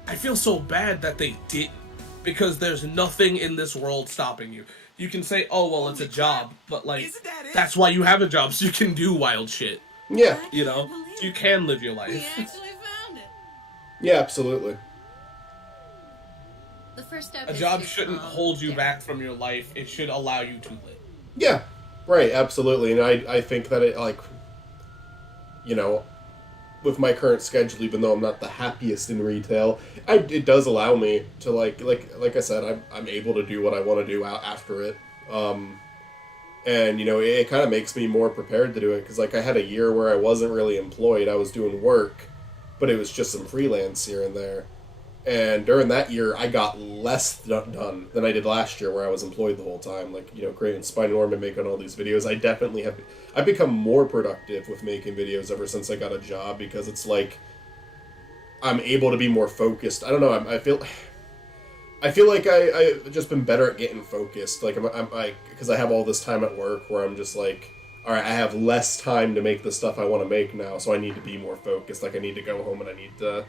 I feel so bad that they didn't. Because there's nothing in this world stopping you. You can say, oh, well, it's a job, but, like, that's why you have a job, so you can do wild shit. Yeah. You know? You can live your life. We actually found it. Yeah, absolutely. The first step A is job to shouldn't calm hold you down. back from your life. It should allow you to live. Yeah, right, absolutely. And I think that it, like, you know, with my current schedule, even though I'm not the happiest in retail, it does allow me to, like I said, I'm able to do what I want to do after it. And, you know, it kind of makes me more prepared to do it, because, like, I had a year where I wasn't really employed. I was doing work, but it was just some freelance here and there. And during that year, I got less done than I did last year, where I was employed the whole time. Like, you know, creating Spinorm and making all these videos. I've become more productive with making videos ever since I got a job, because it's like I'm able to be more focused. I don't know. I feel like I've just been better at getting focused. Like, because I have all this time at work where I'm just like, all right, I have less time to make the stuff I want to make now, so I need to be more focused. Like, I need to go home and I need to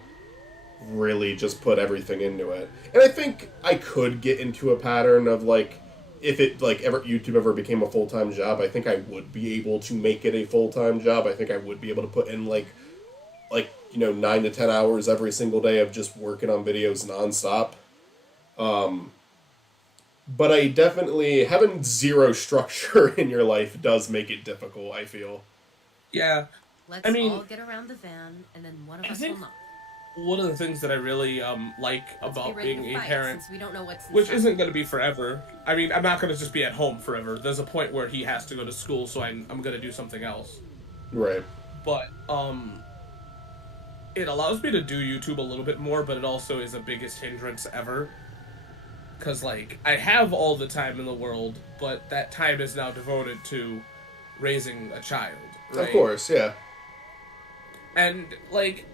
really just put everything into it. And I think I could get into a pattern of, like, if it, like, YouTube ever became a full-time job, I think I would be able to make it a full-time job. I think I would be able to put in, like, you know, 9 to 10 hours every single day of just working on videos nonstop. But I definitely, having zero structure in your life does make it difficult, I feel. Yeah. Let's all get around the van, and then one of us will not. One of the things that I really like Let's about be ready being to a fight, parent, since we don't know what's which inside. isn't going to be forever. I mean, I'm not going to just be at home forever. There's a point where he has to go to school, so I'm going to do something else. Right. But it allows me to do YouTube a little bit more, but it also is the biggest hindrance ever. Because, like, I have all the time in the world, but that time is now devoted to raising a child, right? Of course, yeah. And, like,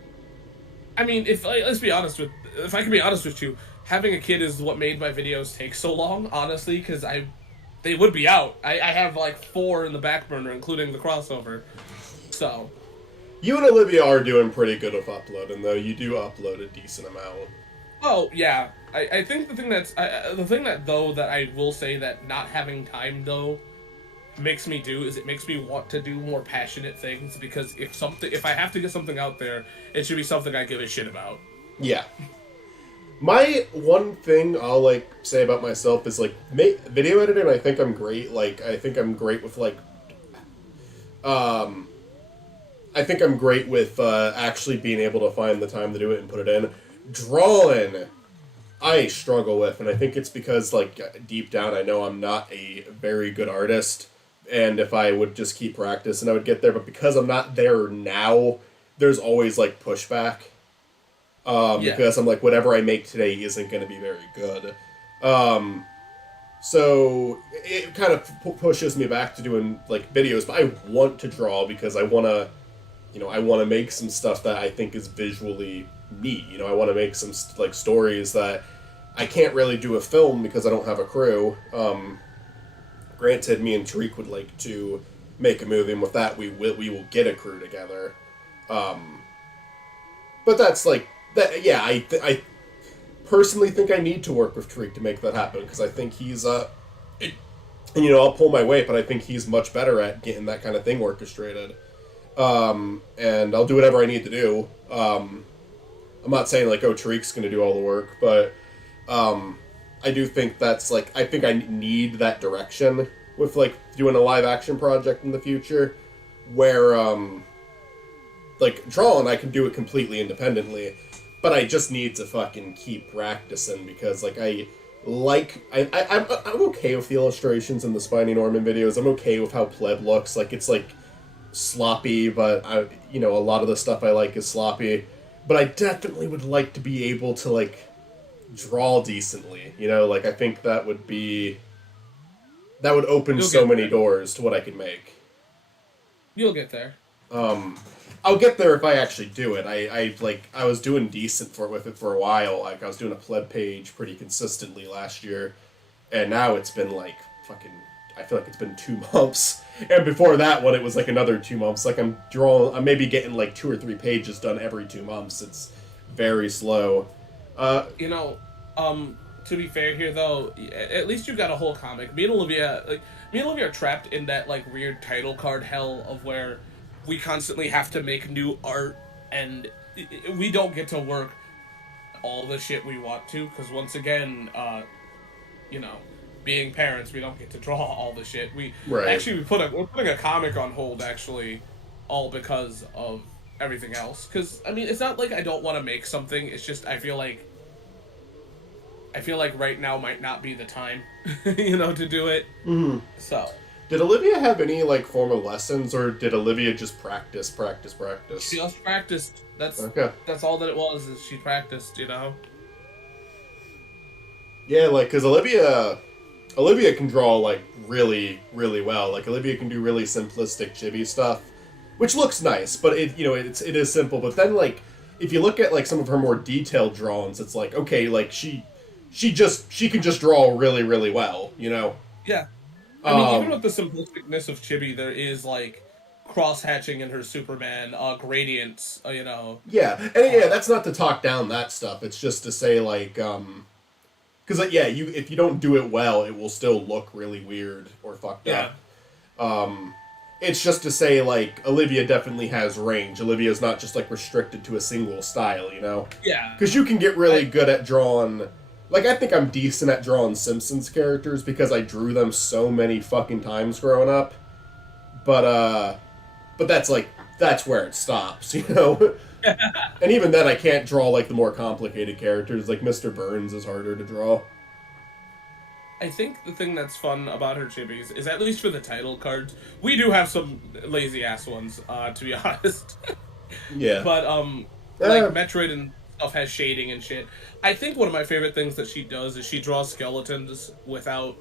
I mean, if I can be honest with you, having a kid is what made my videos take so long, honestly, because they would be out. I have, like, 4 in the back burner, including the crossover. So. You and Olivia are doing pretty good with uploading, though. You do upload a decent amount. Oh, yeah. I think the thing that I will say that not having time, though, makes me do is it makes me want to do more passionate things, because if I have to get something out there, it should be something I give a shit about. Yeah. My one thing I'll, like, say about myself is, like, video editing, I think I'm great. Like, I think I'm great with, like, I think I'm great with actually being able to find the time to do it and put it in. Drawing, I struggle with, and I think it's because, like, deep down I know I'm not a very good artist, and if I would just keep practicing I would get there, but because I'm not there now, there's always, like, pushback. because I'm like, whatever I make today isn't going to be very good. So it kind of pushes me back to doing like videos, but I want to draw because I want to, I want to make some stuff that I think is visually neat. I want to make some like stories that I can't really do a film because I don't have a crew. Granted, me and Tariq would like to make a movie, and with that, we will get a crew together. But that's like that. Yeah, I personally think I need to work with Tariq to make that happen because I think he's and I'll pull my weight, but I think he's much better at getting that kind of thing orchestrated. And I'll do whatever I need to do. I'm not saying like, oh, Tariq's going to do all the work, but I do think that's like, I think I need that direction with like doing a live action project in the future where like drawing, I can do it completely independently, but I just need to fucking keep practicing because like I'm okay with the illustrations in the Spiny Norman videos. I'm okay with how Pleb looks. Like it's like sloppy, but a lot of the stuff I like is sloppy. But I definitely would like to be able to like draw decently. Like I think that would open so many doors to what I could make. You'll get there. I'll get there if I actually do it. I was doing decent with it for a while. Like I was doing a Pleb page pretty consistently last year, and now it's been like fucking. I feel like it's been 2 months, and before that one it was like another 2 months. Like I'm maybe getting like 2 or 3 pages done every 2 months. It's very slow. To be fair here though, at least you got a whole comic. Me and Olivia are trapped in that like weird title card hell of where we constantly have to make new art, and we don't get to work all the shit we want to, because once again, being parents, we don't get to draw all the shit. We're putting a comic on hold, actually, all because of everything else. Because, I mean, it's not like I don't want to make something, it's just I feel like right now might not be the time, to do it. Mm-hmm. So... Did Olivia have any, like, formal lessons, or did Olivia just practice? She just practiced. That's all that it was, is she practiced, Yeah, like, because Olivia can draw, like, really, really well. Like, Olivia can do really simplistic chibi stuff, which looks nice, but it is simple. But then, like, if you look at, like, some of her more detailed drawings, it's like, okay, like, she can just draw really, really well, Yeah. I mean, even with the simplisticness of chibi, there is, like, cross-hatching in her Superman, gradients, Yeah, and that's not to talk down that stuff. It's just to say, like, because, like, if you don't do it well, it will still look really weird or fucked up. It's just to say, like, Olivia definitely has range. Olivia's not just, like, restricted to a single style, Yeah. Because you can get really good at drawing... Like, I think I'm decent at drawing Simpsons characters because I drew them so many fucking times growing up. But that's, like, that's where it stops, And even then, I can't draw, like, the more complicated characters. Like, Mr. Burns is harder to draw. I think the thing that's fun about her chibis is, at least for the title cards, we do have some lazy-ass ones, to be honest. Yeah. But, like, Metroid and stuff has shading and shit. I think one of my favorite things that she does is she draws skeletons without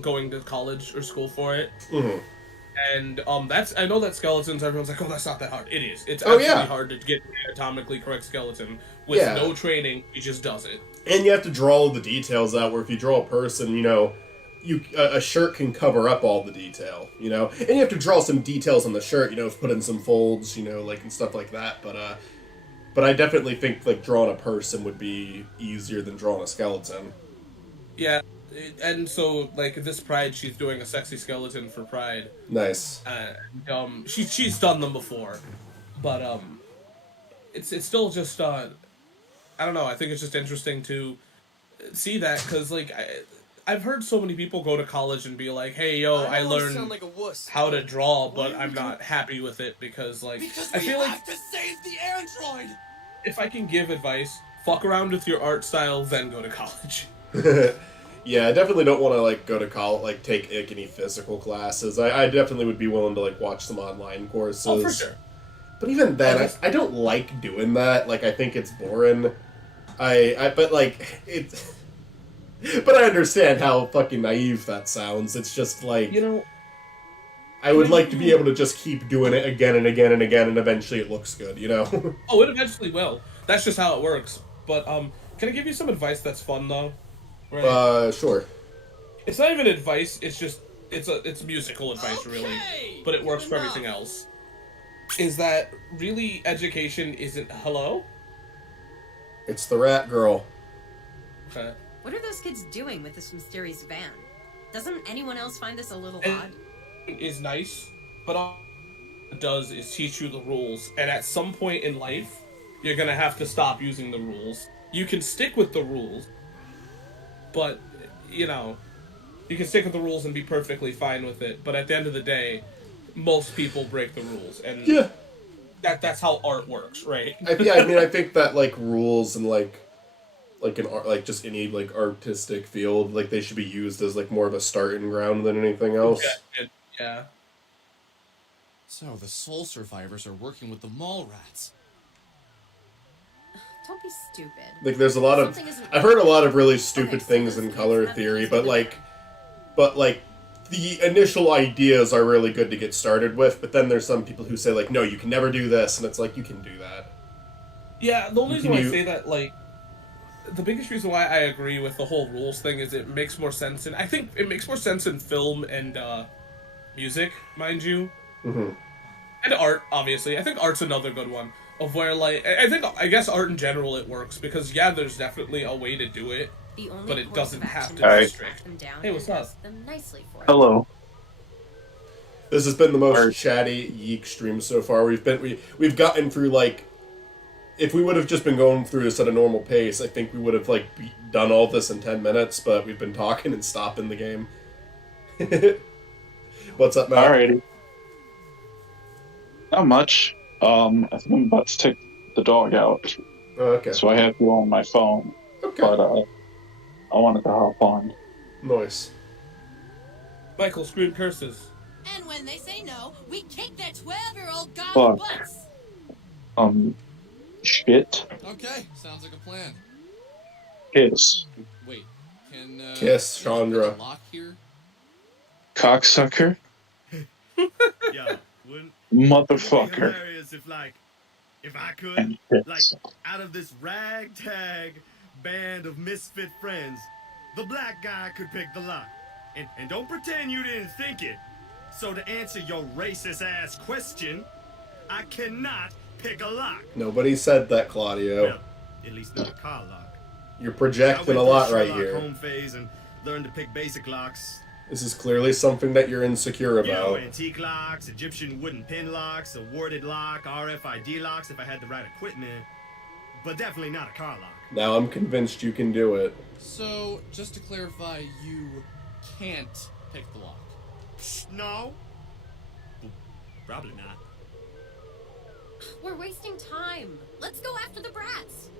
going to college or school for it. Mm-hmm. And I know that skeletons, everyone's like, oh, that's not that hard. It is. It's absolutely hard to get an anatomically correct skeleton. With no training, he just does it. And you have to draw all the details out, where if you draw a person, a shirt can cover up all the detail, And you have to draw some details on the shirt, put in some folds, like, and stuff like that, But I definitely think, like, drawing a person would be easier than drawing a skeleton. Yeah, and so, like, this Pride, she's doing a sexy skeleton for Pride. Nice. She's done them before, but, it's still just, I don't know, I think it's just interesting to see that, because, like, I've heard so many people go to college and be like, hey, yo, I learned how to draw, but I'm not happy with it because, like, I feel like to save the android! If I can give advice, fuck around with your art style, then go to college. Yeah, I definitely don't want to, like, go to college, like, take YIIK any physical classes. I definitely would be willing to, like, watch some online courses. Oh, for sure. But even then, I don't like doing that. Like, I think it's boring. But like, it... But I understand how fucking naive that sounds. It's just like... You know... I would like to be able to just keep doing it again and again and again, and eventually it looks good, you know? Oh, it eventually will. That's just how it works. But, can I give you some advice that's fun, though? Right? Sure. It's not even advice, it's just... It's musical advice, really. But it works for everything else. Is that, really, education isn't... Hello? It's the rat girl. Okay. What are those kids doing with this mysterious van? Doesn't anyone else find this a little odd? Is nice, but all it does is teach you the rules, and at some point in life, you're gonna have to stop using the rules. You can stick with the rules, but, you know, you can stick with the rules and be perfectly fine with it, but at the end of the day, most people break the rules, and yeah. that's how art works, right? I mean, I think that, like, rules and, like an art, like, just any, like, artistic field, like, they should be used as, like, more of a starting ground than anything else. Yeah. So, the soul survivors are working with the mall rats. Don't be stupid. Like, there's a lot of... I've heard a lot of really stupid things in color theory, but, like, the initial ideas are really good to get started with, but then there's some people who say, like, no, you can never do this, and it's like, you can do that. Yeah, the only reason why I say that, like, the biggest reason why I agree with the whole rules thing is it makes more sense, and I think it makes more sense in film and, music, mind you. Mm-hmm. And art, obviously. I think art's another good one. Of where, like, I guess art in general it works, because, yeah, there's definitely a way to do it, but it doesn't have to be strict. Hey, what's up? Hello. This has been the most chatty YIIK stream so far. We've gotten through, like, if we would have just been going through this at a normal pace, I think we would have, like, done all this in 10 minutes, but we've been talking and stopping the game. What's up, Matt? Alrighty. Not much. I think I'm about to take the dog out. Oh, okay. So I have you on my phone. Okay. But I wanted to hop on. Nice. Michael, scream curses. And when they say no, we kick their 12-year-old Fuck. butts. Shit. Okay, sounds like a plan. Kiss. Wait, can, Kiss, Chandra. Lock here? Cocksucker. Yeah, wouldn't Motherfucker. it be hilarious if I could, And like, kiss. out of this ragtag band of misfit friends, the black guy could pick the lock. And don't pretend you didn't think it. So to answer your racist ass question, I cannot pick a lock. Nobody said that, Claudio. Well, at least not a car lock. You're I projecting went a through lot right Sherlock here. home phase and learned to pick basic locks. This is clearly something that you're insecure You know, about. antique locks, Egyptian wooden pin locks, a warded lock, RFID locks if I had the right equipment. But definitely not a car lock. Now I'm convinced you can do it. So, just to clarify, you can't pick the lock. No. Well, probably not. We're wasting time. Let's go after the brats.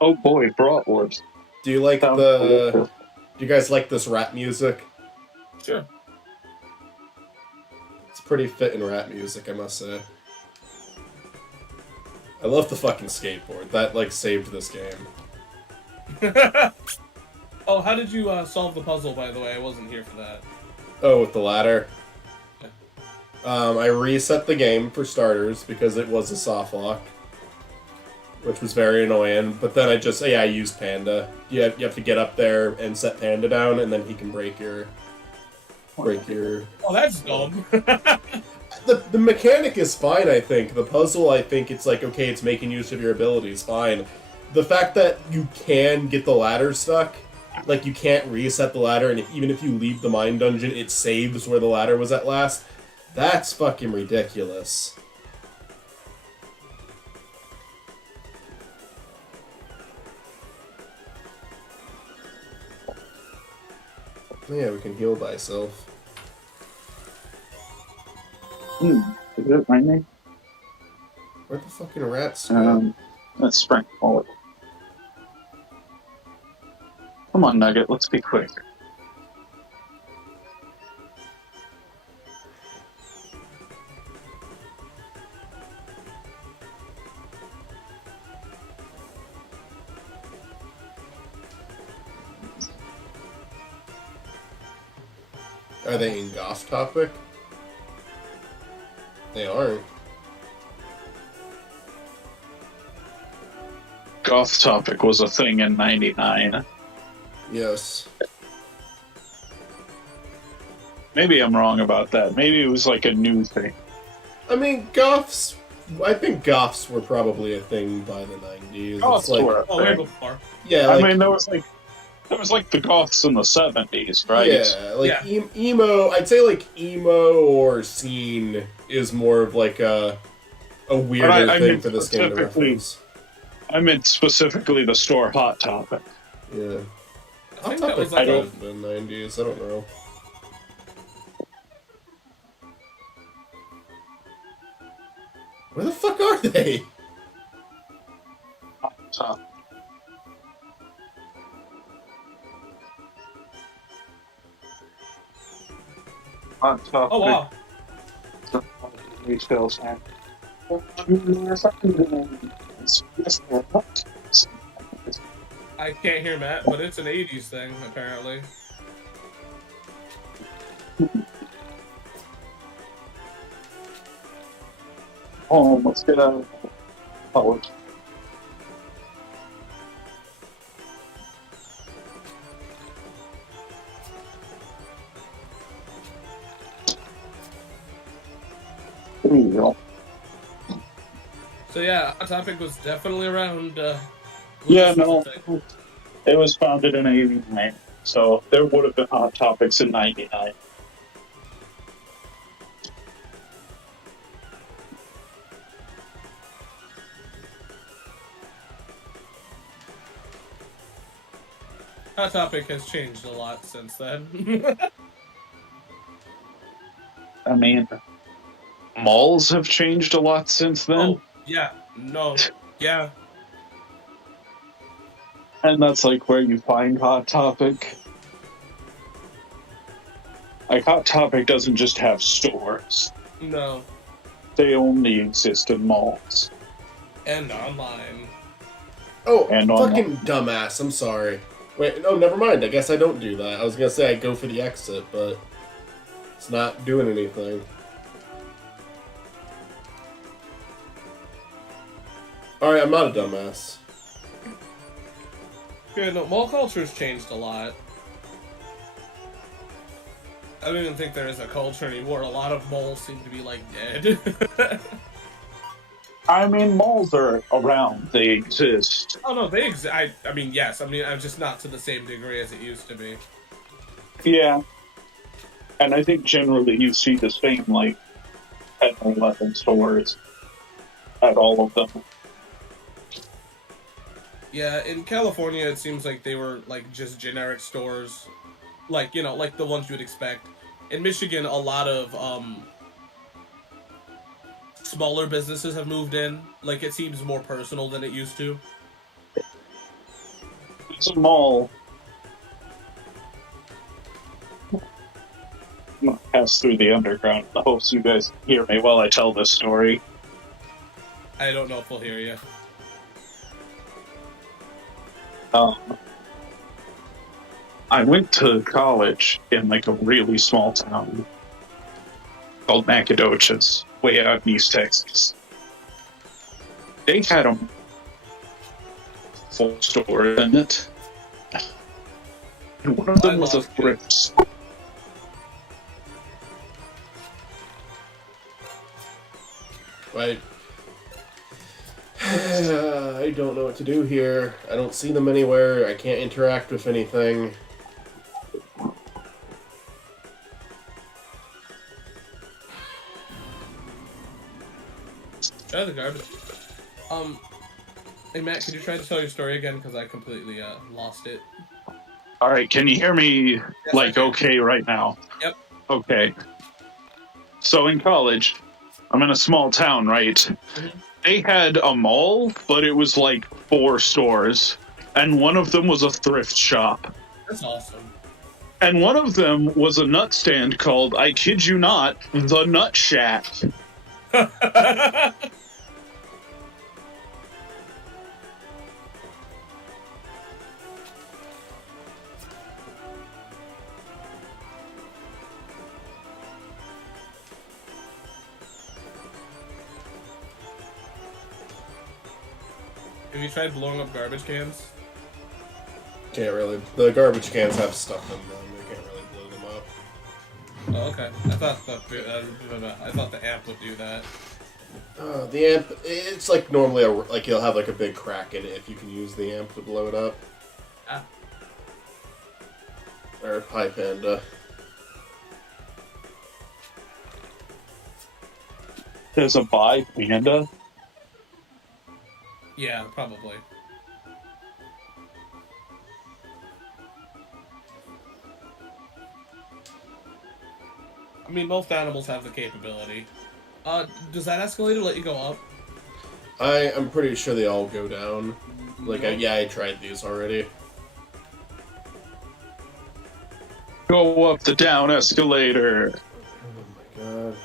Oh boy, bratwurst. Do you like Sounds the... delicious. Do you guys like this rap music? Sure. It's pretty fitting rap music, I must say. I love the fucking skateboard. That, like, saved this game. Oh, how did you solve the puzzle, by the way? I wasn't here for that. Oh, with the ladder? I reset the game, for starters, because it was a soft lock. Which was very annoying, but then I used Panda. You have to get up there and set Panda down, and then he can break your... Oh, that's dumb. The mechanic is fine, I think. The puzzle, I think it's like, okay, it's making use of your abilities, fine. The fact that you can get the ladder stuck, like you can't reset the ladder, and even if you leave the mine dungeon, it saves where the ladder was at last, that's fucking ridiculous. Yeah, we can heal thyself. Is it my name? Where the fucking rats go? Let's sprint forward. Come on, Nugget, let's be quick. Are they in Goth Topic? They aren't. Goth Topic was a thing in '99. Yes. Maybe I'm wrong about that. Maybe it was like a new thing. I mean, Goths. I think Goths were probably a thing by the 90s. Goths It's like, were a Oh, way thing. before. yeah, I like, mean, there was like the Goths in the '70s, right? yeah, like Yeah. emo. I'd say like emo or scene is more of like a weirder I thing mean for this game to specifically- reference. I meant specifically the store Hot Topic. Yeah. I think that was I like a, don't the 90s. I don't know. Where the fuck are they? Hot Topic. Hot Topic. oh wow. Retail snack. I can't hear Matt, but it's an 80s thing, apparently. Oh, let's get out of college. There you go. So yeah, Hot Topic was definitely around. Yeah, when this no. was a thing. It was founded in '89, so there would have been Hot Topics in '99. Hot Topic has changed a lot since then. I mean, malls have changed a lot since then, Oh, yeah, no, yeah. and that's like where you find Hot Topic. Like, Hot Topic doesn't just have stores, No, they only exist in malls. and online. Oh, And fucking dumbass. I'm sorry. Wait, no, never mind. I guess I don't do that. I was gonna say I go for the exit, but it's not doing anything. Alright, I'm not a dumbass. Yeah, no, mall culture's changed a lot. I don't even think there is a culture anymore. A lot of malls seem to be like dead. I mean, malls are around, they exist. Oh no, they exist. I mean, yes. I mean, I'm just not to the same degree as it used to be. Yeah. And I think generally you see the same, like, 10 or 11 stores at all of them. Yeah, in California, it seems like they were like just generic stores, like like the ones you would expect. In Michigan, a lot of smaller businesses have moved in. Like, it seems more personal than it used to. It's a mall. I'm gonna pass through the underground. I hope you guys hear me while I tell this story. I don't know if we'll hear you. I went to college in like a really small town called Nacogdoches, way out in East Texas. They had a full store in it. And one of them was a thrift store. Right. I don't know what to do here. I don't see them anywhere. I can't interact with anything. Try the garbage. Hey Matt, could you try to tell your story again? Because I completely lost it. Alright, can you hear me like okay right now? Yep. Okay. So in college, I'm in a small town, right? They had a mall, but it was like 4 stores, and one of them was a thrift shop. That's awesome. And one of them was a nut stand called, I kid you not, the Nut Shack. Have you tried blowing up garbage cans? Can't really. The garbage cans have stuff in them. You can't really blow them up. Oh, okay. I thought the amp would do that. The amp, it's like normally like you'll have like a big crack in it if you can use the amp to blow it up. Ah. Or Hi Panda. There's a buy panda. Yeah, probably. I mean, most animals have the capability. Does that escalator let you go up? I'm pretty sure they all go down. Like, yeah, I tried these already. Go up the down escalator. Oh my god.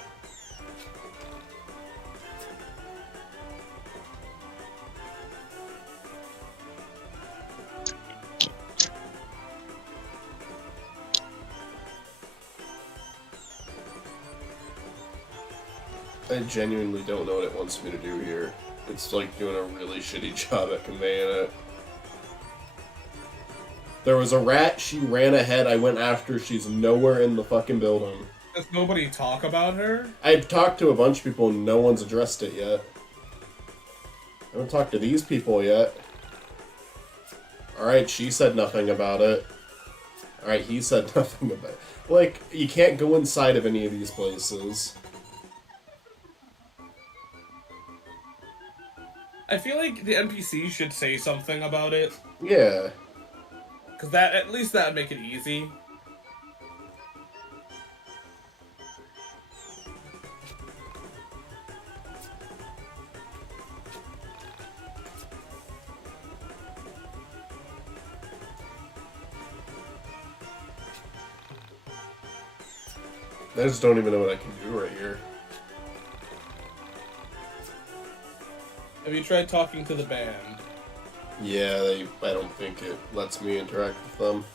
I genuinely don't know what it wants me to do here. It's like doing a really shitty job at conveying it. There was a rat, she ran ahead, I went after, she's nowhere in the fucking building. Does nobody talk about her? I've talked to a bunch of people and no one's addressed it yet. I haven't talked to these people yet. Alright, she said nothing about it. Alright, he said nothing about it. Like, you can't go inside of any of these places. I feel like the NPC should say something about it. Yeah. Because at least that would make it easy. I just don't even know what I can do right here. Have you tried talking to the band? Yeah, I don't think it lets me interact with them.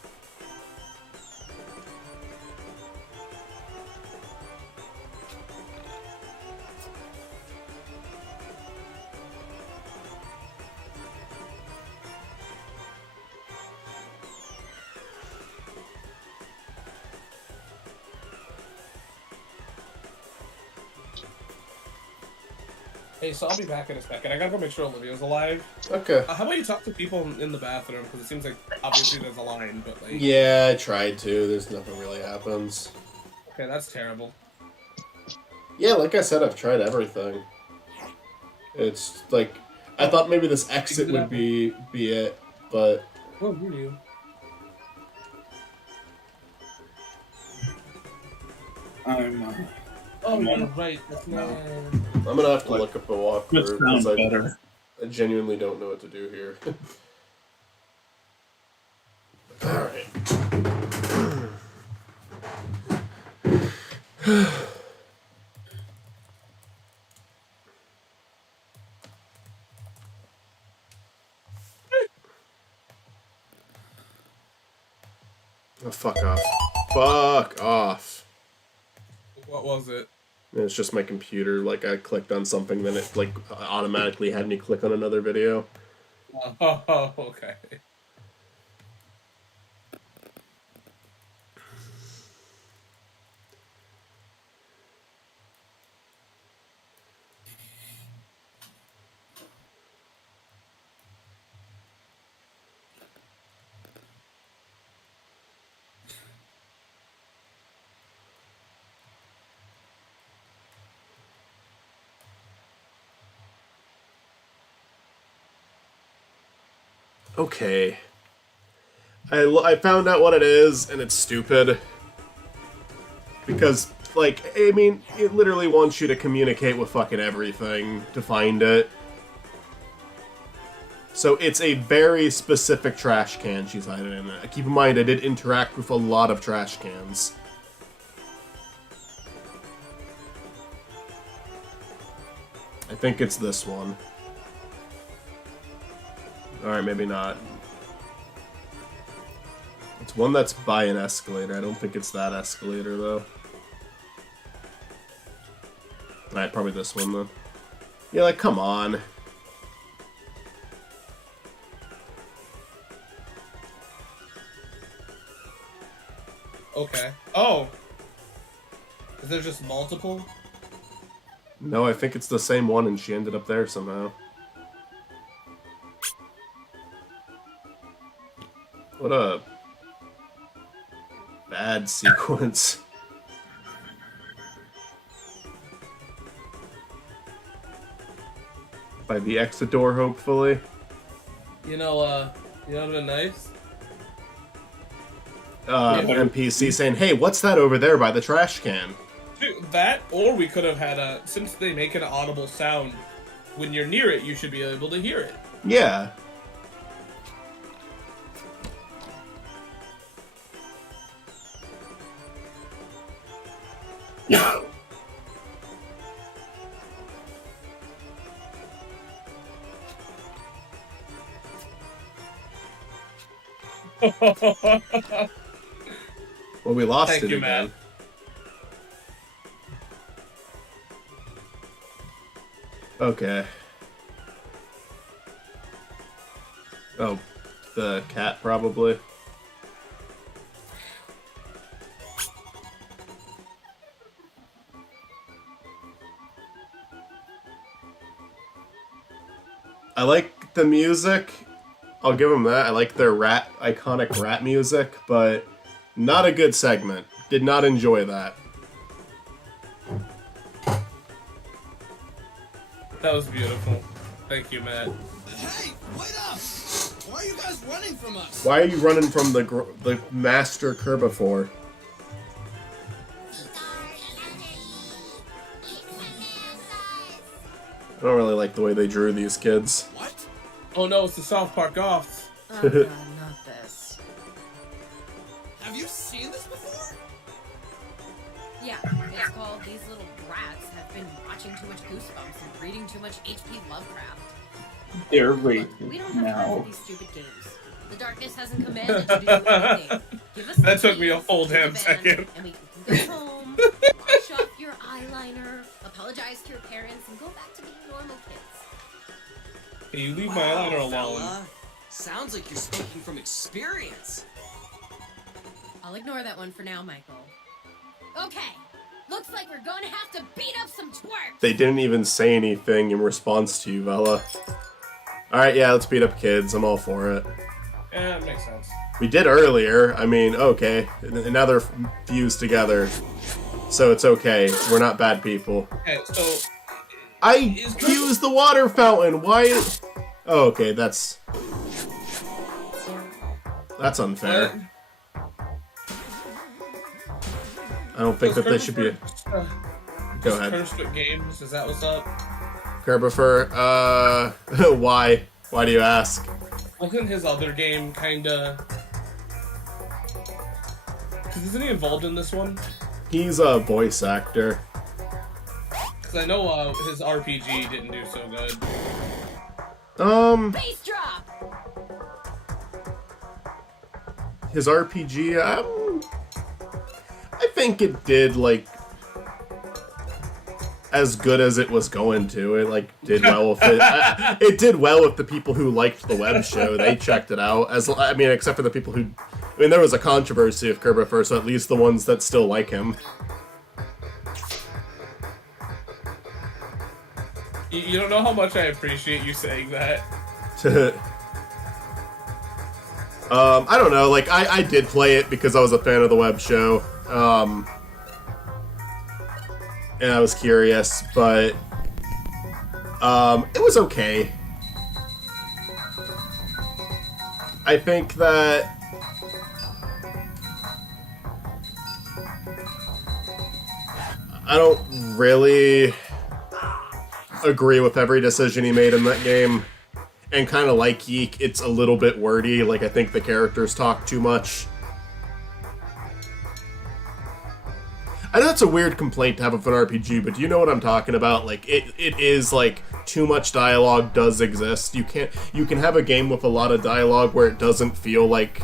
Hey, so I'll be back in a second. I gotta go make sure Olivia's alive. Okay. How about you talk to people in the bathroom? Because it seems like obviously there's a line, but like. Yeah, I tried to. There's nothing really happens. Okay, that's terrible. Yeah, like I said, I've tried everything. It's like I thought maybe this exit would be it, but. Where were you? Oh, you're right. That's not. I'm gonna have to look up a walkthrough because better. I genuinely don't know what to do here. Alright. Oh, fuck off. Fuck off. What was it? It's just my computer. Like, I clicked on something, then it, like, automatically had me click on another video. Oh, okay. Okay. I found out what it is, and it's stupid. Because, like, I mean, it literally wants you to communicate with fucking everything to find it. So it's a very specific trash can she's hiding in it. Keep in mind, I did interact with a lot of trash cans. I think it's this one. Alright, maybe not. It's one that's by an escalator. I don't think it's that escalator, though. Alright, probably this one, then. Yeah, like, come on. Okay. Oh. Is there just multiple? No, I think it's the same one, and she ended up there somehow. What a bad sequence. By the exit door, hopefully. You know what'd been nice? NPC saying, "Hey, what's that over there by the trash can?" Dude, that, or we could have had since they make an audible sound, when you're near it, you should be able to hear it. Yeah. Well, we lost Thank it you, again. Matt. Okay. Oh, the cat probably. I like the music. I'll give them that. I like their iconic rat music, but not a good segment. Did not enjoy that. That was beautiful. Thank you, Matt. Hey, wait up! Why are you guys running from us? Why are you running from the master Kerbivore? I don't really like the way they drew these kids. What? Oh no, it's the South Park Goths. Oh god, not this. Have you seen this before? Yeah, it's called These Little Brats Have Been Watching Too Much Goosebumps and Reading Too Much H.P. Lovecraft. They're Look, right we don't have time now. for these stupid games. The darkness hasn't commanded you to do anything. Give us That the took me a keys whole to the damn van, second. And we can go home, wash off your eyeliner, apologize to your parents, and go back to being normal kids. Hey, you leave my eyeliner alone. Fella. Sounds like you're speaking from experience. I'll ignore that one for now, Michael. Okay, looks like we're gonna have to beat up some twerps. They didn't even say anything in response to you, Vela. Alright, yeah, let's beat up kids. I'm all for it. Yeah, that makes sense. We did earlier. I mean, okay. And now they're fused together. So it's okay. We're not bad people. Okay, so I fused the water fountain. Why? Oh, okay. That's unfair. I don't think that they should be. Go ahead. Cursed with games. Is that what's up? Kerbifer. Why? Why do you ask? Wasn't his other game kinda? Cause isn't he involved in this one? He's a voice actor. Cause I know his RPG didn't do so good. Bass drop. His RPG. I think it did like as good as it was going to. It like did well with it. It did well with the people who liked the web show. They checked it out. Except for the people who. I mean, there was a controversy of Kerbifer, so at least the ones that still like him. You don't know how much I appreciate you saying that. I don't know. Like, I did play it because I was a fan of the web show. And I was curious, but it was okay. I think that I don't really agree with every decision he made in that game. And kind of like YIIK, it's a little bit wordy. Like, I think the characters talk too much. I know that's a weird complaint to have of an RPG, but do you know what I'm talking about? Like, it is, like, too much dialogue does exist. You can have a game with a lot of dialogue where it doesn't feel like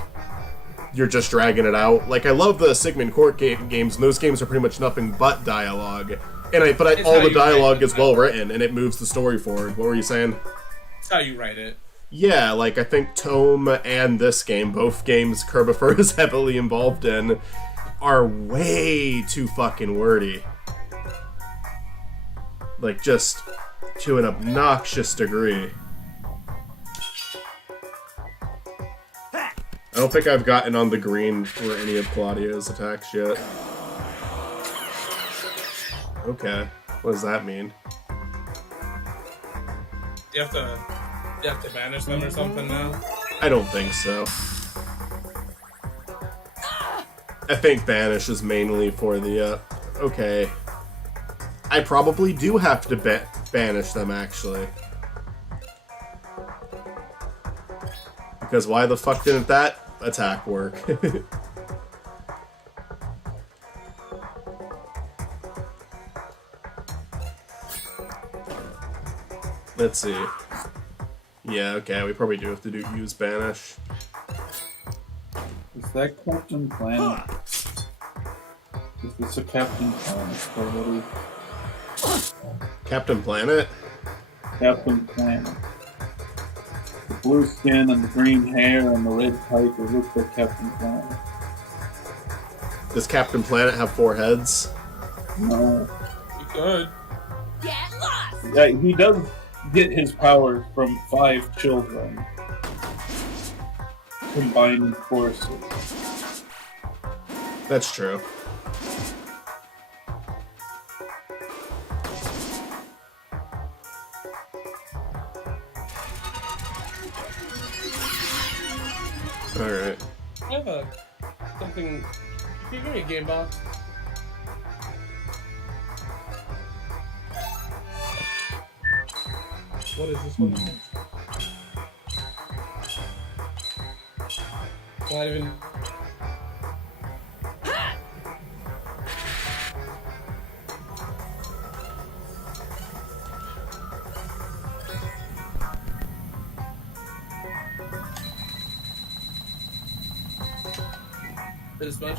you're just dragging it out. Like, I love the Sigmund Court games, and those games are pretty much nothing but dialogue. But all the dialogue is well written, and it moves the story forward. What were you saying? That's how you write it. Yeah, like, I think Tome and this game, both games Kerbifer is heavily involved in, are way too fucking wordy. Like, just to an obnoxious degree. I don't think I've gotten on the green for any of Claudio's attacks yet. Okay, what does that mean? You have to banish them or something now? I don't think so. I think banish is mainly for the, okay. I probably do have to banish them, actually. Because why the fuck didn't that attack work? Let's see. Yeah, okay, we probably do have to use banish. Is that Captain Planet? Is this a Captain Planet already? Captain Planet? Captain Planet. The blue skin and the green hair and the red pipe, it looks like Captain Planet. Does Captain Planet have 4 heads? No. You could. Get lost! Yeah, he does get his power from 5 children. Combining forces. That's true. Alright. I have something. Can you give me a game box? What is this one? Not even. Bit of smash.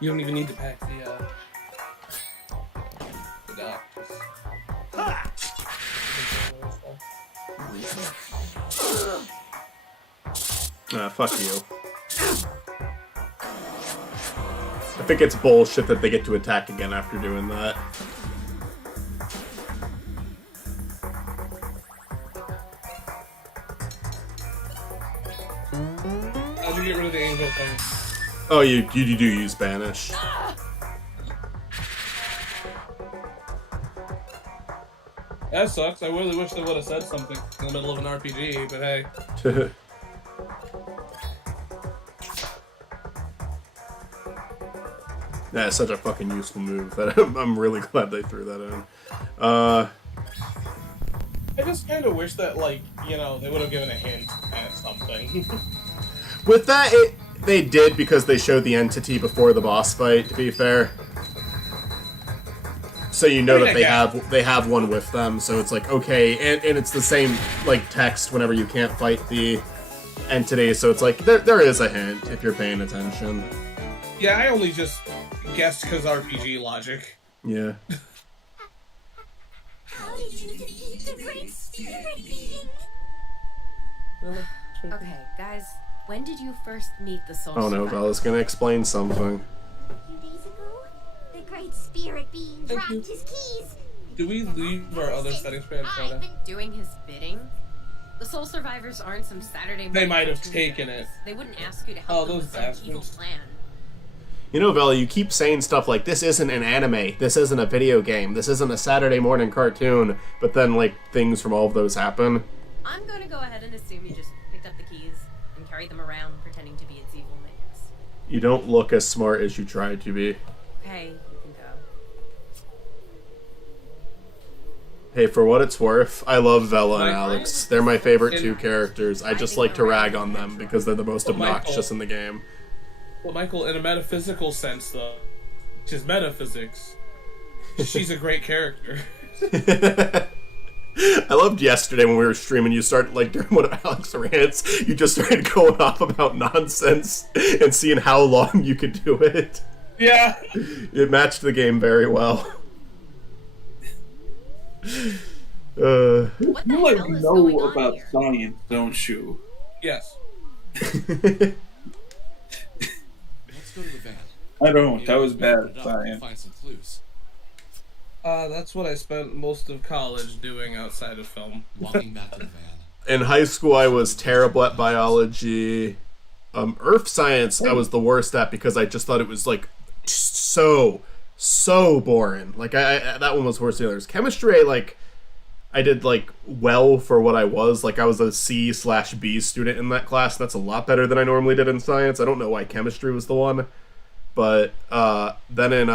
You don't even need to pack the dock. Fuck you. I think it's bullshit that they get to attack again after doing that. How'd you get rid of the angel thing? Oh, you do use banish. That sucks. I really wish they would have said something in the middle of an RPG, but hey. Yeah, it's such a fucking useful move that I'm really glad they threw that in. I just kind of wish that, like, you know, they would have given a hint at something. With that, they did because they showed the entity before the boss fight, to be fair. So you know that they have one with them, so it's like, okay, and it's the same, like, text whenever you can't fight the entity, so it's like, there is a hint, if you're paying attention. Yeah, I only just guessed because RPG logic. Yeah. How did you defeat the great spirit being? Okay, guys, when did you first meet the soul Oh no, Bella's gonna explain something. A few days ago, the great spirit being dropped his keys. Do we leave our other settings for I've been doing his bidding. The soul survivors aren't some Saturday morning They might have cartoon taken guys. it. They wouldn't ask you to help them those with some evil bastards. plan. You know, Bella, you keep saying stuff like, this isn't an anime, this isn't a video game, this isn't a Saturday morning cartoon, but then, like, things from all of those happen. I'm going to go ahead and assume you just picked up the keys and carried them around pretending to be its evil minions. You don't look as smart as you try to be. Okay, you can go. Hey, for what it's worth, I love Vela and Michael? Alex. They're my favorite 2 characters. I just like to rag on them because they're the most obnoxious in the game. Well, Michael, in a metaphysical sense, though, which is metaphysics, she's a great character. I loved yesterday when we were streaming, you started, like, during one of Alex's rants, you just started going off about nonsense and seeing how long you could do it. Yeah. It matched the game very well. What the You like hell is going know on about here? science, don't you? Yes. Let's go to the van. I don't. Maybe That was if we bad open it at up, we'll science. find some clues. That's what I spent most of college doing outside of film. Walking back to the van. In high school, I was terrible at biology. Earth science, I was the worst at because I just thought it was like so boring. Like I that one was worse than the others. Chemistry, I did like well for what I was. Like I was a C/B student in that class. That's a lot better than I normally did in science. I don't know why chemistry was the one. But then in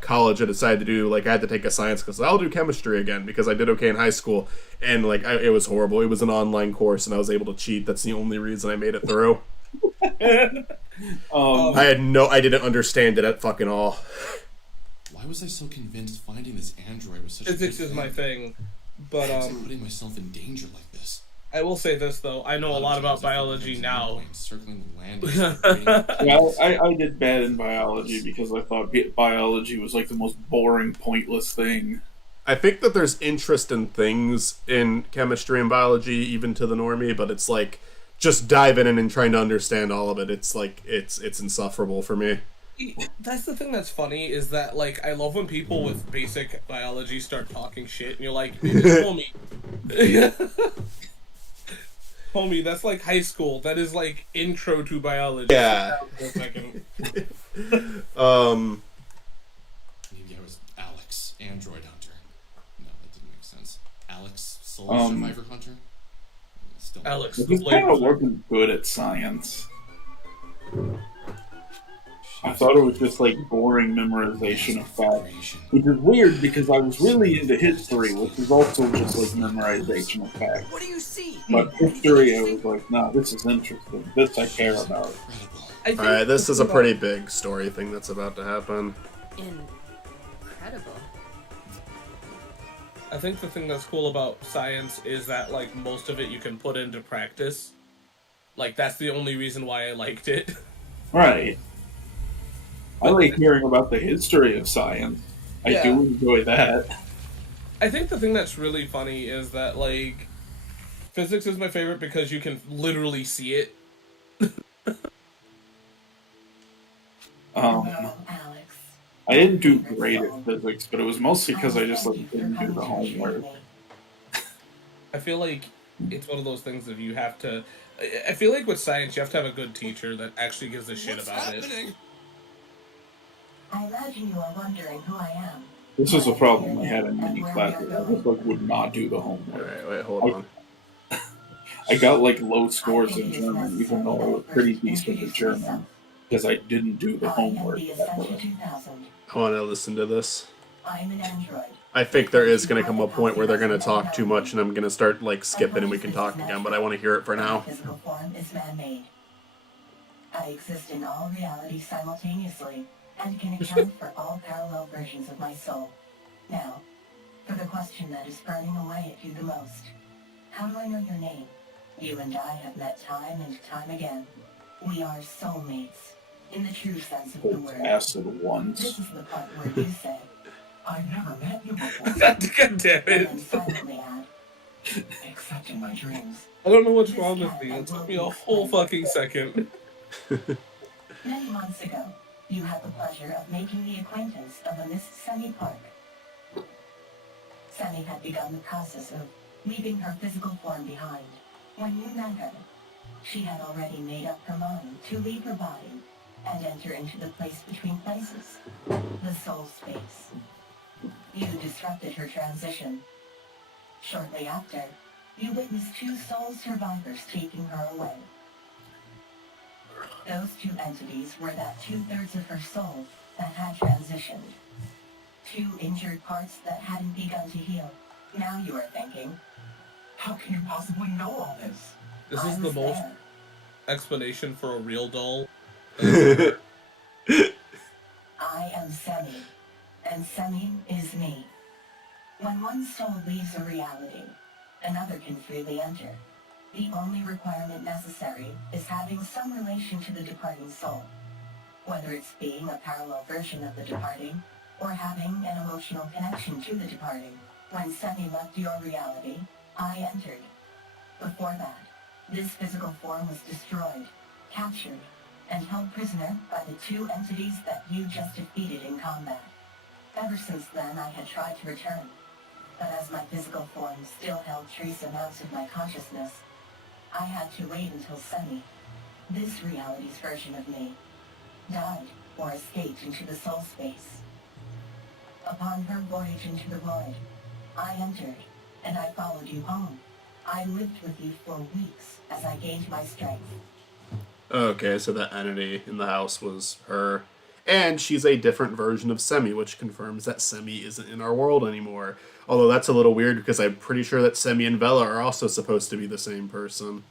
college, I decided to do, I had to take a science class. I'll do chemistry again because I did okay in high school. And, it was horrible. It was an online course, and I was able to cheat. That's the only reason I made it through. I didn't understand it at fucking all. Why was I so convinced finding this android was such Physics a good is my thing. But, Why was I putting myself in danger like this? I will say this, though. I know a lot about biology now. Circling the land. Yeah, I did bad in biology because I thought biology was like the most boring, pointless thing. I think that there's interest in things in chemistry and biology, even to the normie, but it's just diving in and trying to understand all of it. It's it's insufferable for me. That's the thing that's funny is that I love when people with basic biology start talking shit and you're like, homie. Homie, that's high school. That is intro to biology. Yeah. For a second. Maybe I was Alex, android hunter. No, that didn't make sense. Alex, soul survivor hunter. Still Alex, I just kind of wasn't good at science. I thought it was just boring memorization of facts, which is weird because I was really into history, which is also just memorization of facts. What do you see? But history, I was like, nah, this is interesting. This I care about. Alright, this is a pretty big story thing that's about to happen. Incredible. I think the thing that's cool about science is that most of it you can put into practice. That's the only reason why I liked it. Right. I like hearing about the history of science. I do enjoy that. I think the thing that's really funny is that physics is my favorite because you can literally see it. I didn't do great at physics, but it was mostly because I just didn't do the homework. I feel like it's one of those things that you have to. I feel like with science, you have to have a good teacher that actually gives a shit about it. I imagine you are wondering who I am. This is a problem I had in many classes. I just would not do the homework. Alright, wait, hold on. I got low scores in German, even though I was pretty decent at German, because I didn't do the homework. I want to listen to this. I'm an android. I think there is going to come a point where they're going to talk too much and I'm going to start skipping and we can talk again, but I want to hear it for now. Physical form is man-made. I exist in all realities simultaneously and can account for all parallel versions of my soul. Now, for the question that is burning away at you the most. How do I know your name? You and I have met time and time again. We are soulmates, in the true sense of the word. Acid once. This is the part where you say, I've never met you before. God damn it. And then silently add, except in my dreams. I don't know what's wrong with me. It took me a whole fucking second. Many months ago, you had the pleasure of making the acquaintance of a Miss Sammy Park. Sammy had begun the process of leaving her physical form behind. When you met her, she had already made up her mind to leave her body and enter into the place between places, the soul space. You disrupted her transition. Shortly after, you witnessed two soul survivors taking her away. Those two entities were that 2/3 of her soul that had transitioned. Two injured parts that hadn't begun to heal. Now you are thinking, how can you possibly know all this? This is the most explanation for a real doll. I am Semi, and Semi is me. When one soul leaves a reality, another can freely enter. The only requirement necessary is having some relation to the departing soul, whether it's being a parallel version of the departing, or having an emotional connection to the departing, When Semi left your reality, I entered. Before that, this physical form was destroyed, captured, and held prisoner by the two entities that you just defeated in combat. Ever since then, I had tried to return, but as my physical form still held trace amounts of my consciousness, I had to wait until Semi, this reality's version of me, died or escaped into the soul space. Upon her voyage into the void, I entered, and I followed you home. I lived with you for weeks as I gained my strength. Okay, so that entity in the house was her. And she's a different version of Semi, which confirms that Semi isn't in our world anymore. Although that's a little weird because I'm pretty sure that Semi and Vela are also supposed to be the same person.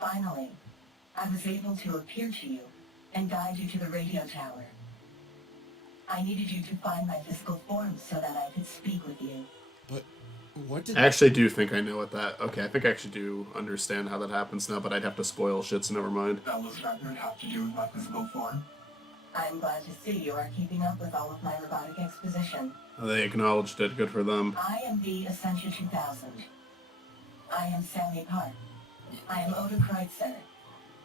Finally, I was able to appear to you and guide you to the radio tower. I needed you to find my physical form so that I could speak with you. But what did... I actually do think I know what that... Okay, I think I actually do understand how that happens now, but I'd have to spoil shit, so never mind. Bella's record have to do with my physical form? I'm glad to see you are keeping up with all of my robotic exposition. They acknowledged it. Good for them. I am the Essentia 2000. I am Sammy Park. I am Oda Kreutzer.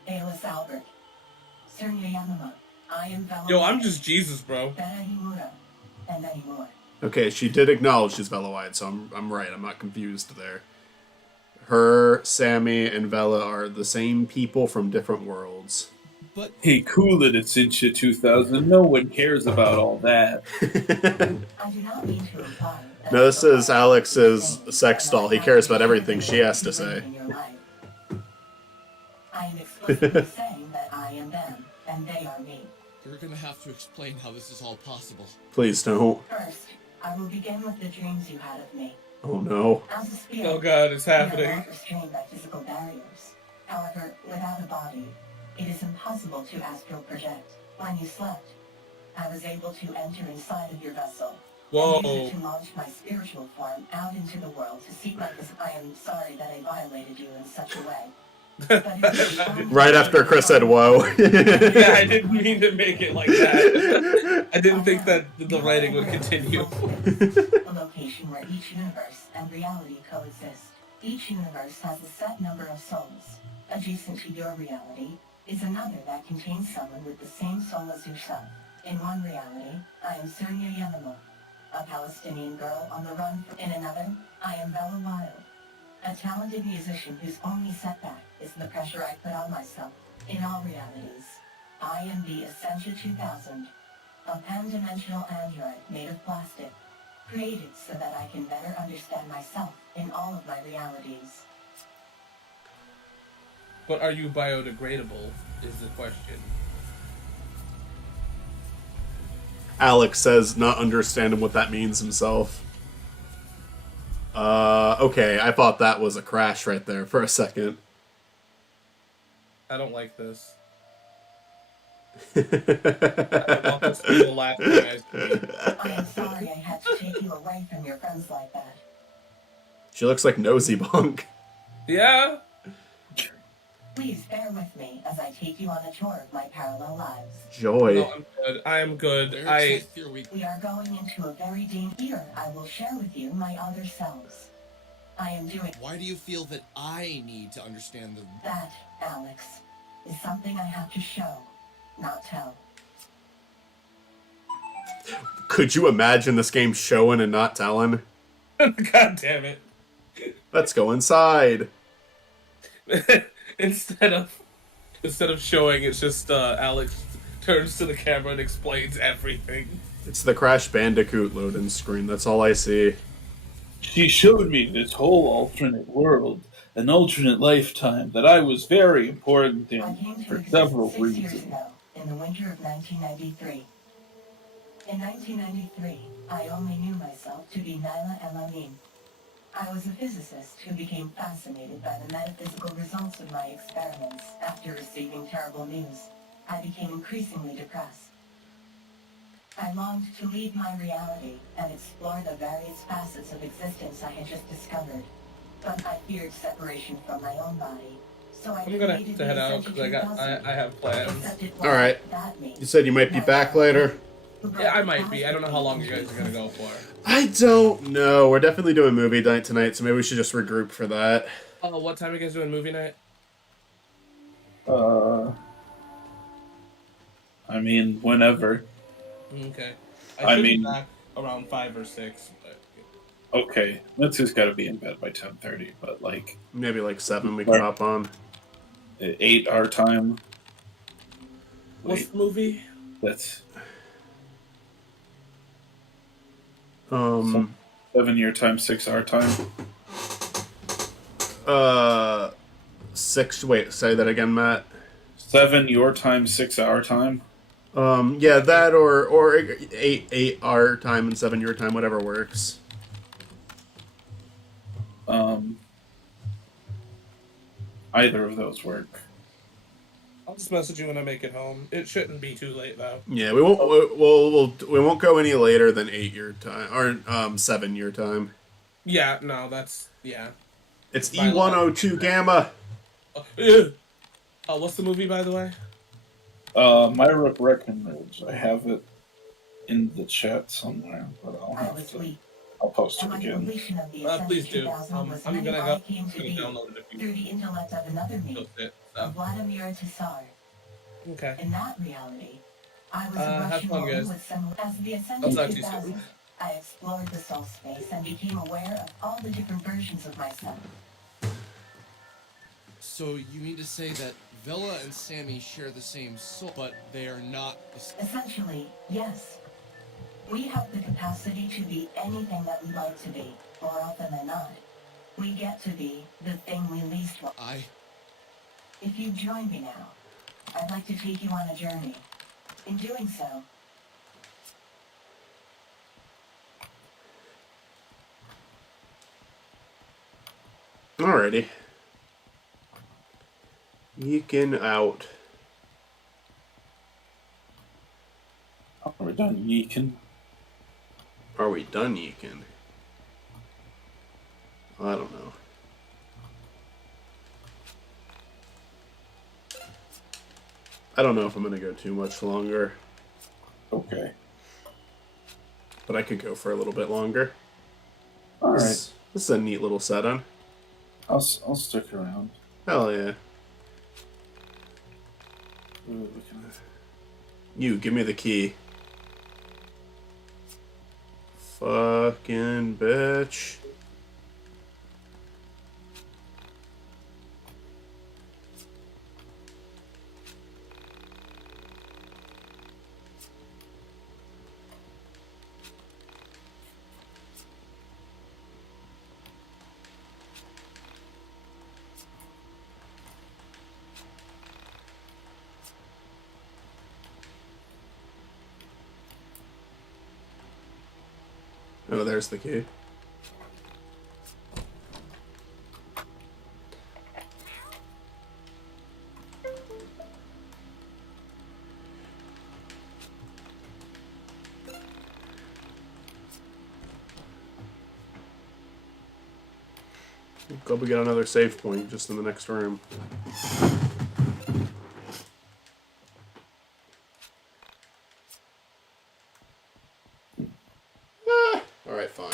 Ayla Albert. Cernya Yamama. I am Vela. Yo, I'm just Jesus, bro. Beta Himura. And many more. Okay, she did acknowledge she's Veloide, so I'm right. I'm not confused there. Her, Sammy, and Vela are the same people from different worlds. But hey, cool it, Essentia 2000. No one cares about all that. I do not mean to imply that No, this is Alex's sex doll. He cares about everything she has to say. I am explicitly saying that I am them, and they are me. you're gonna have to explain how this is all possible. Please don't. First, I will begin with the dreams you had of me. Oh no. As a spirit, Oh god, it's we are happening. not restrained by physical barriers. However, without a body, it is impossible to astral project. When you slept, I was able to enter inside of your vessel. Whoa. And use it to launch my spiritual form out into the world to seek my... I am sorry that I violated you in such a way. But it is only... Right after Chris said, whoa. Yeah, I didn't mean to make it like that. I didn't think that the writing would continue. The location where each universe and reality coexist. Each universe has a set number of souls. Adjacent to your reality is another that contains someone with the same soul as yourself. In one reality, I am Cernya Yamama, a Palestinian girl on the run. In another, I am Bella Wild, a talented musician whose only setback is the pressure I put on myself. In all realities, I am the Essentia 2000, a pan-dimensional android made of plastic, created so that I can better understand myself in all of my realities. But are you biodegradable, is the question. Alex says not understanding what that means himself. Okay, I thought that was a crash right there for a second. I don't like this. I want this to be the last thing I see. I am sorry I had to take you away from your friends like that. She looks like Nosy Bunk. Yeah? Please bear with me as I take you on a tour of my parallel lives. Joy. No, I'm good. I am good. We are going into a very dangerous... Here, I will share with you my other selves. I am doing... Why do you feel that I need to understand the... That, Alex, is something I have to show, not tell. Could you imagine this game showing and not telling? God damn it. Let's go inside. Instead of showing, it's just Alex turns to the camera and explains everything. It's the Crash Bandicoot loading screen. That's all I see. She showed me this whole alternate world, an alternate lifetime that I was very important I in came to for exist several 6 years reasons. ago, in the winter of 1993. In 1993, I only knew myself to be Naila Elamin. I was a physicist who became fascinated by the metaphysical results of my experiments. After receiving terrible news, I became increasingly depressed. I longed to leave my reality and explore the various facets of existence I had just discovered. But I feared separation from my own body, so I I'm gonna created have to the head out Essentia because 2000, I have plans. except it All right. wasn't that me. You said you might be back later. Yeah, I might be. I don't know how long you guys are gonna go for. I don't know. We're definitely doing movie night tonight, so maybe we should just regroup for that. Oh, what time are you guys doing movie night? I mean, whenever. Okay. I should mean- be back around 5 or 6. But... Okay, Mitsu's got to be in bed by 10:30, but like Maybe like 7 we can hop on. 8 our time. What's Wait, the movie? that's 7 your time, 6 our time. 6. Wait, say that again, Matt. 7 your time, 6 our time. Yeah, that or 8 our time and 7 your time, whatever works. Either of those work. I'll just message you when I make it home. It shouldn't be too late though. Yeah, we won't. We won't go any later than 8 your time or 7 your time. Yeah, no, that's yeah. It's E102 Gamma. What's the movie, by the way? My recommends. I have it in the chat somewhere, but I'll post it again. Please do. I'm gonna go download it if through the intellect of another me, post it. So. Vladimir Tsar. Okay. In that reality, I was a have Russian fun, woman guys. with some. As the I'll Ascendant talk to you 2000, soon. I explored the soul space and became aware of all the different versions of myself. So you mean to say that Villa and Sammy share the same soul, but they are not... Essentially, yes. We have the capacity to be anything that we like to be, more often than not. We get to be the thing we least want. If you join me now, I'd like to take you on a journey. In doing so, Alrighty. Yeeking out. Are we done yeeking? Are we done yeeking? I don't know. I don't know if I'm gonna go too much longer. Okay. But I could go for a little bit longer. Alright. This is a neat little set-on. I'll stick around. Hell yeah. Ooh, You, give me the key. Fucking bitch. Oh, there's the key. Glad we got another save point just in the next room. Alright, fine.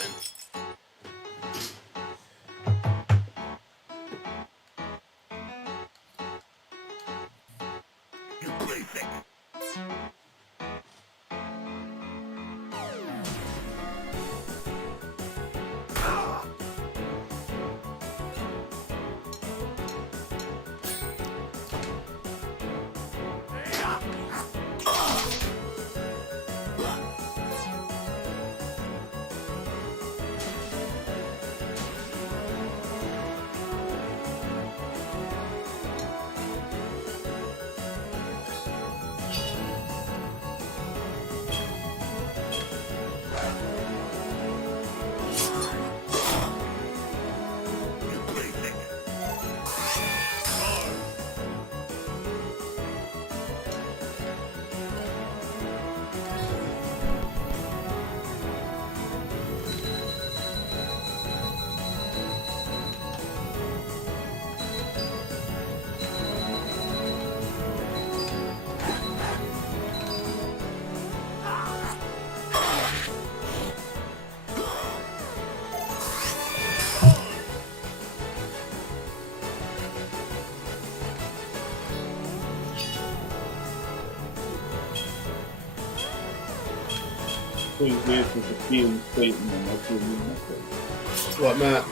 Please answer the defeating Satan and that's your message. What, Matt?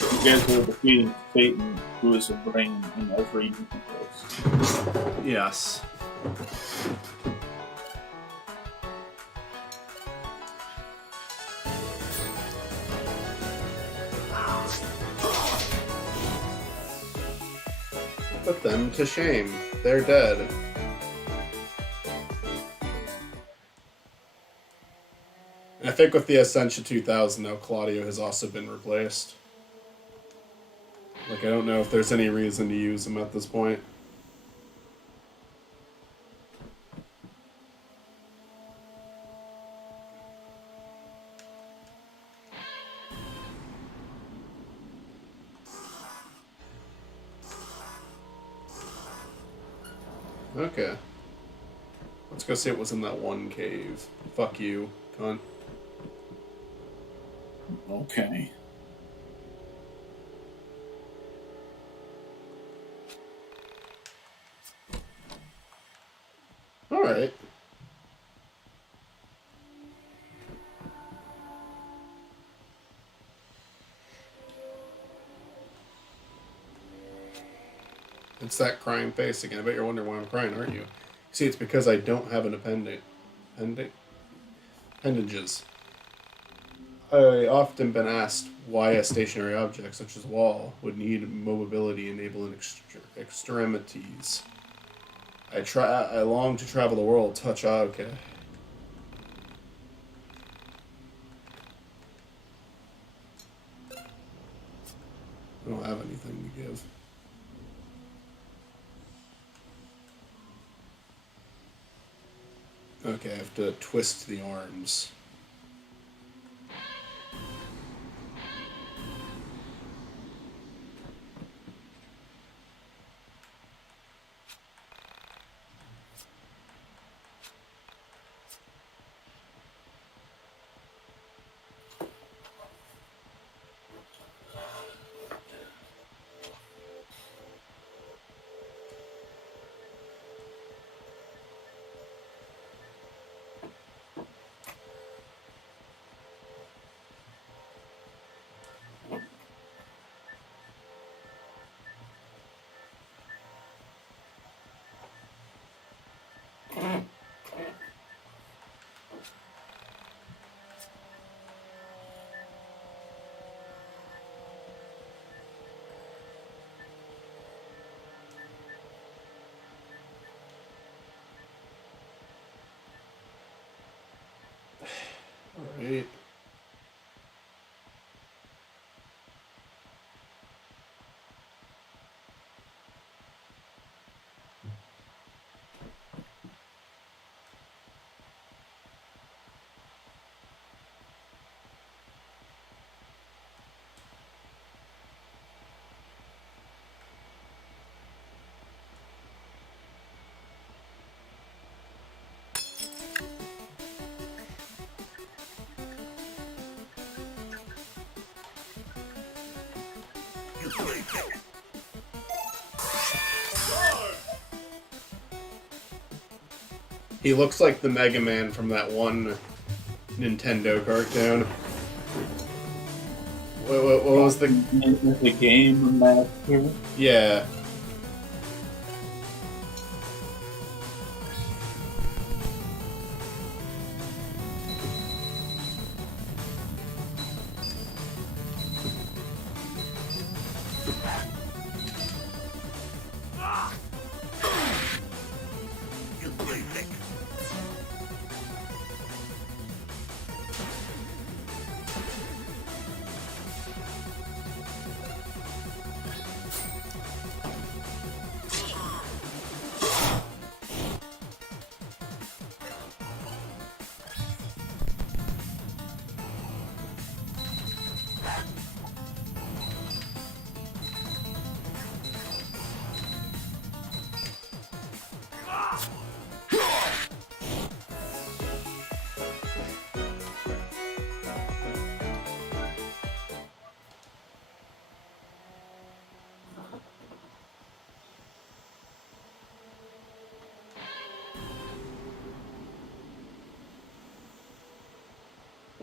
You guys are defeating Satan, who is a brain in every universe. Yes. Put them to shame. They're dead. I think with the Ascension 2000, though, Claudio has also been replaced. Like, I don't know if there's any reason to use him at this point. Okay. Let's go see what was in that one cave. Fuck you, cunt. Okay. Alright. It's that crying face again. I bet you're wondering why I'm crying, aren't you? See, it's because I don't have an appendage. Appendages. I often been asked why a stationary object such as a wall would need mobility enabling extremities. I long to travel the world, touch okay. I don't have anything to give. Okay, I have to twist the arms. Alright. He looks like the Mega Man from that one Nintendo cartoon. What was the game master? Yeah.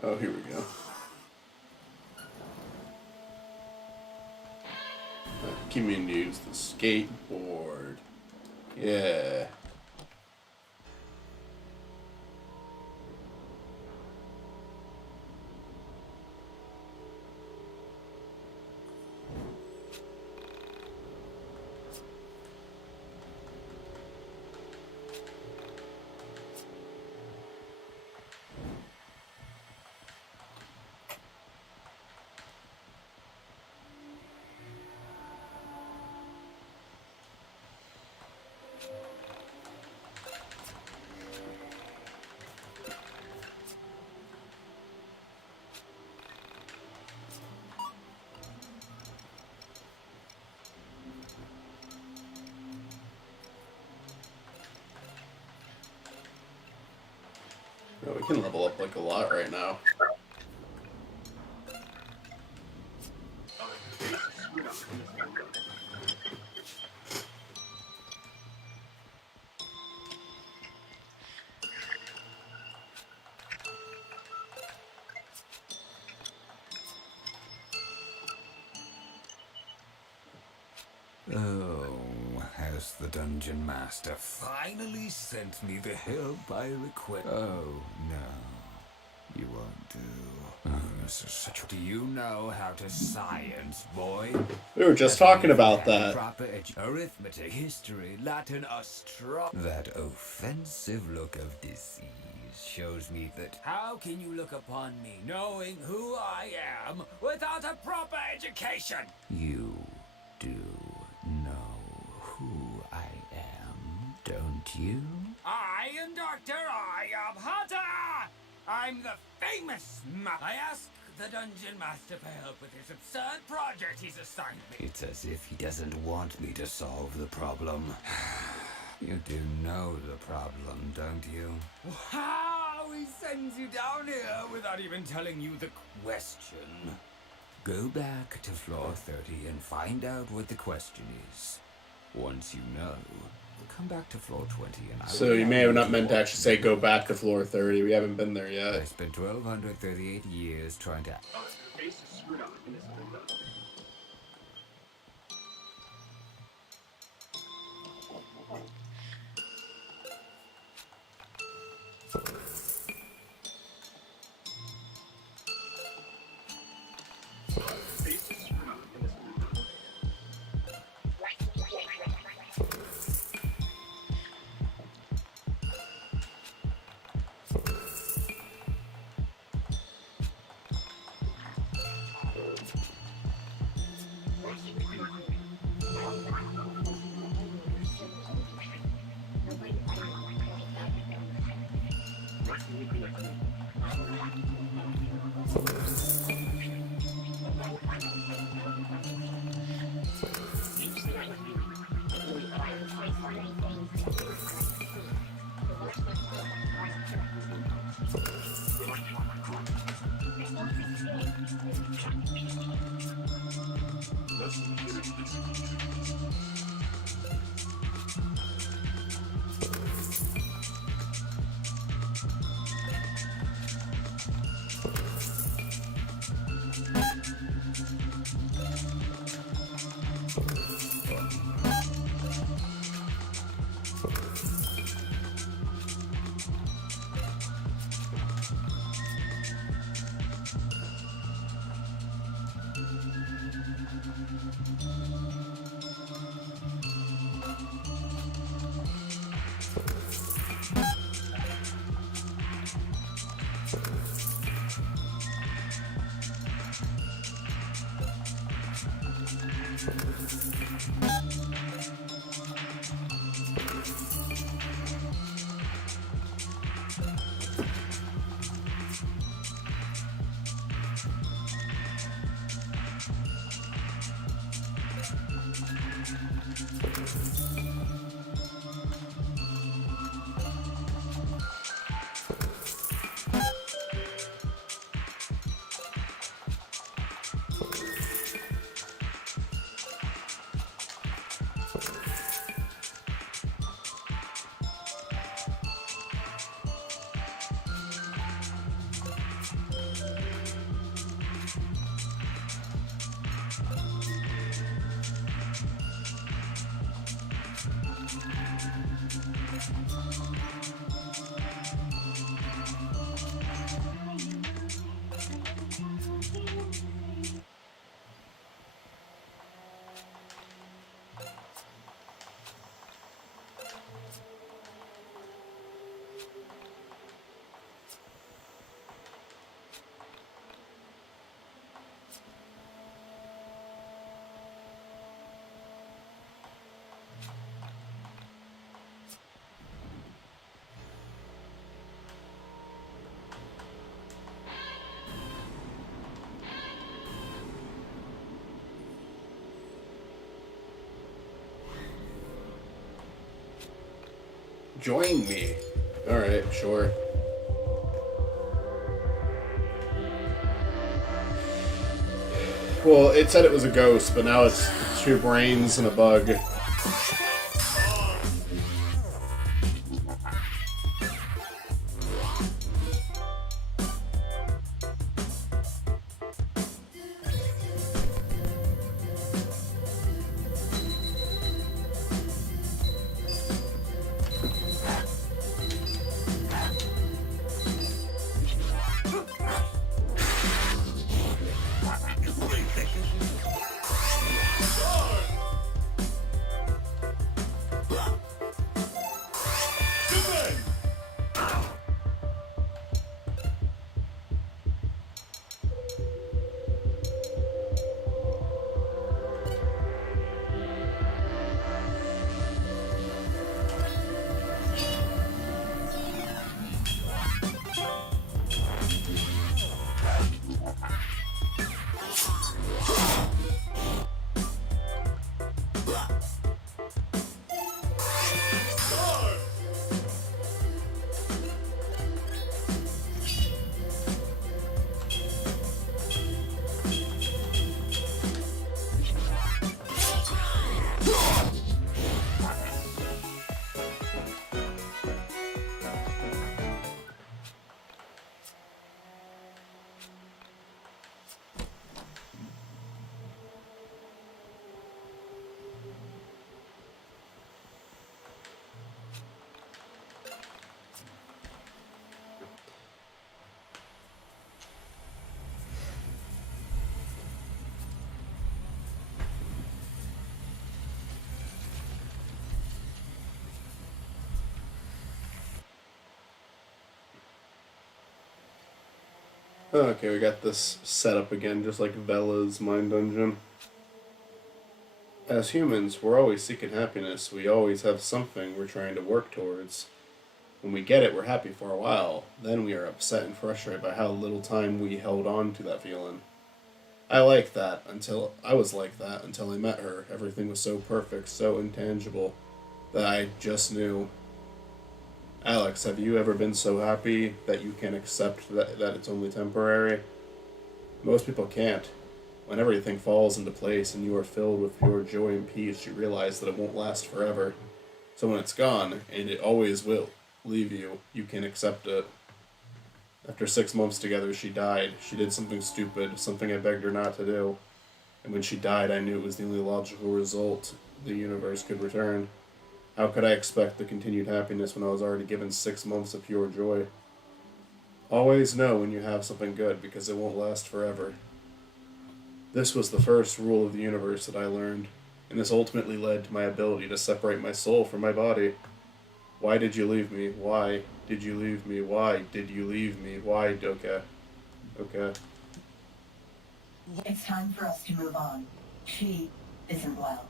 Oh, here we go. Community use the skateboard. Yeah. Oh, we can level up like a lot right now. Oh, has the Dungeon Master finally sent me the help I request? Oh, no. You won't do. Oh, this is such a... Do you know how to science, boy? We were just talking about that. Proper arithmetic, history, Latin, That offensive look of disease shows me that... How can you look upon me knowing who I am without a proper education? You do know who I am, don't you? I am Dr. I am Hunter! I'm the famous I asked the Dungeon Master for help with this absurd project he's assigned me. It's as if he doesn't want me to solve the problem. You do know the problem, don't you? How he sends you down here without even telling you the question. Go back to floor 30 and find out what the question is. Once you know, come back to floor 20 and I So you may have not meant to actually say go back to floor 30. We haven't been there yet. I spent 1,238 years trying to... Join me. Alright, sure. Well, it said it was a ghost, but now it's 2 brains and a bug. Okay, we got this set up again, just like Vela's Mind Dungeon. As humans, we're always seeking happiness. We always have something we're trying to work towards. When we get it, we're happy for a while. Then we are upset and frustrated by how little time we held on to that feeling. I was like that until I met her. Everything was so perfect, so intangible, that I just knew. Alex, have you ever been so happy that you can accept that it's only temporary? Most people can't. When everything falls into place and you are filled with pure joy and peace, you realize that it won't last forever. So when it's gone, and it always will leave you, you can accept it. After 6 months together, she died. She did something stupid, something I begged her not to do. And when she died, I knew it was the only logical result the universe could return. How could I expect the continued happiness when I was already given 6 months of pure joy? Always know when you have something good, because it won't last forever. This was the first rule of the universe that I learned, and this ultimately led to my ability to separate my soul from my body. Why did you leave me? Why did you leave me? Why did you leave me? Why? Okay. It's time for us to move on. She isn't well.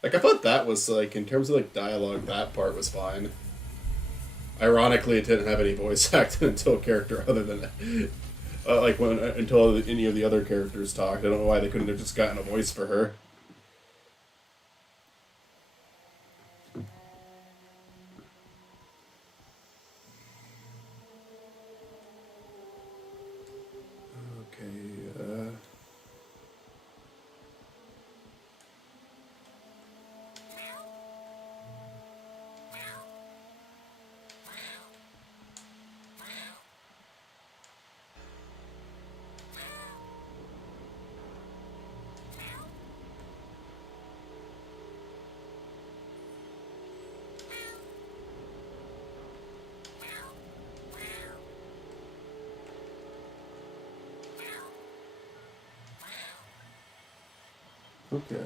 Like, I thought that was, like, in terms of, like, dialogue, that part was fine. Ironically, it didn't have any voice acting until a character other than, until any of the other characters talked. I don't know why they couldn't have just gotten a voice for her. Okay.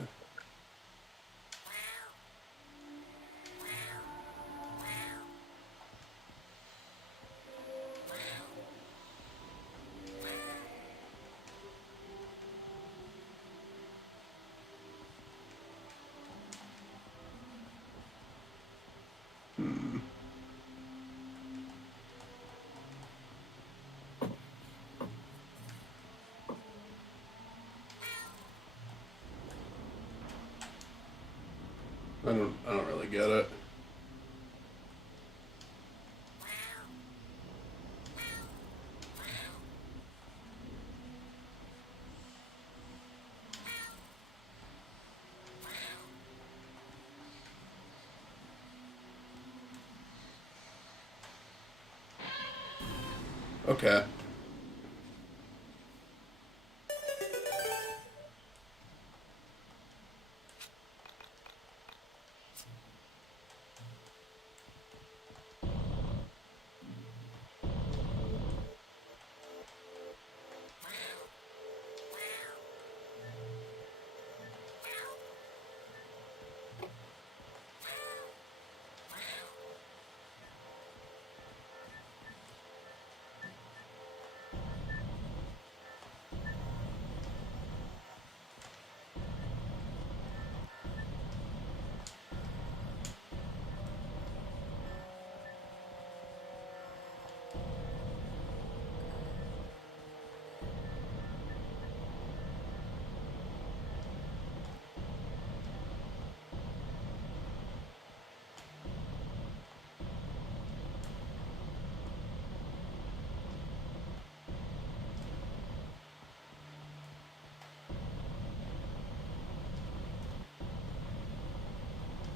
I don't really get it. Okay.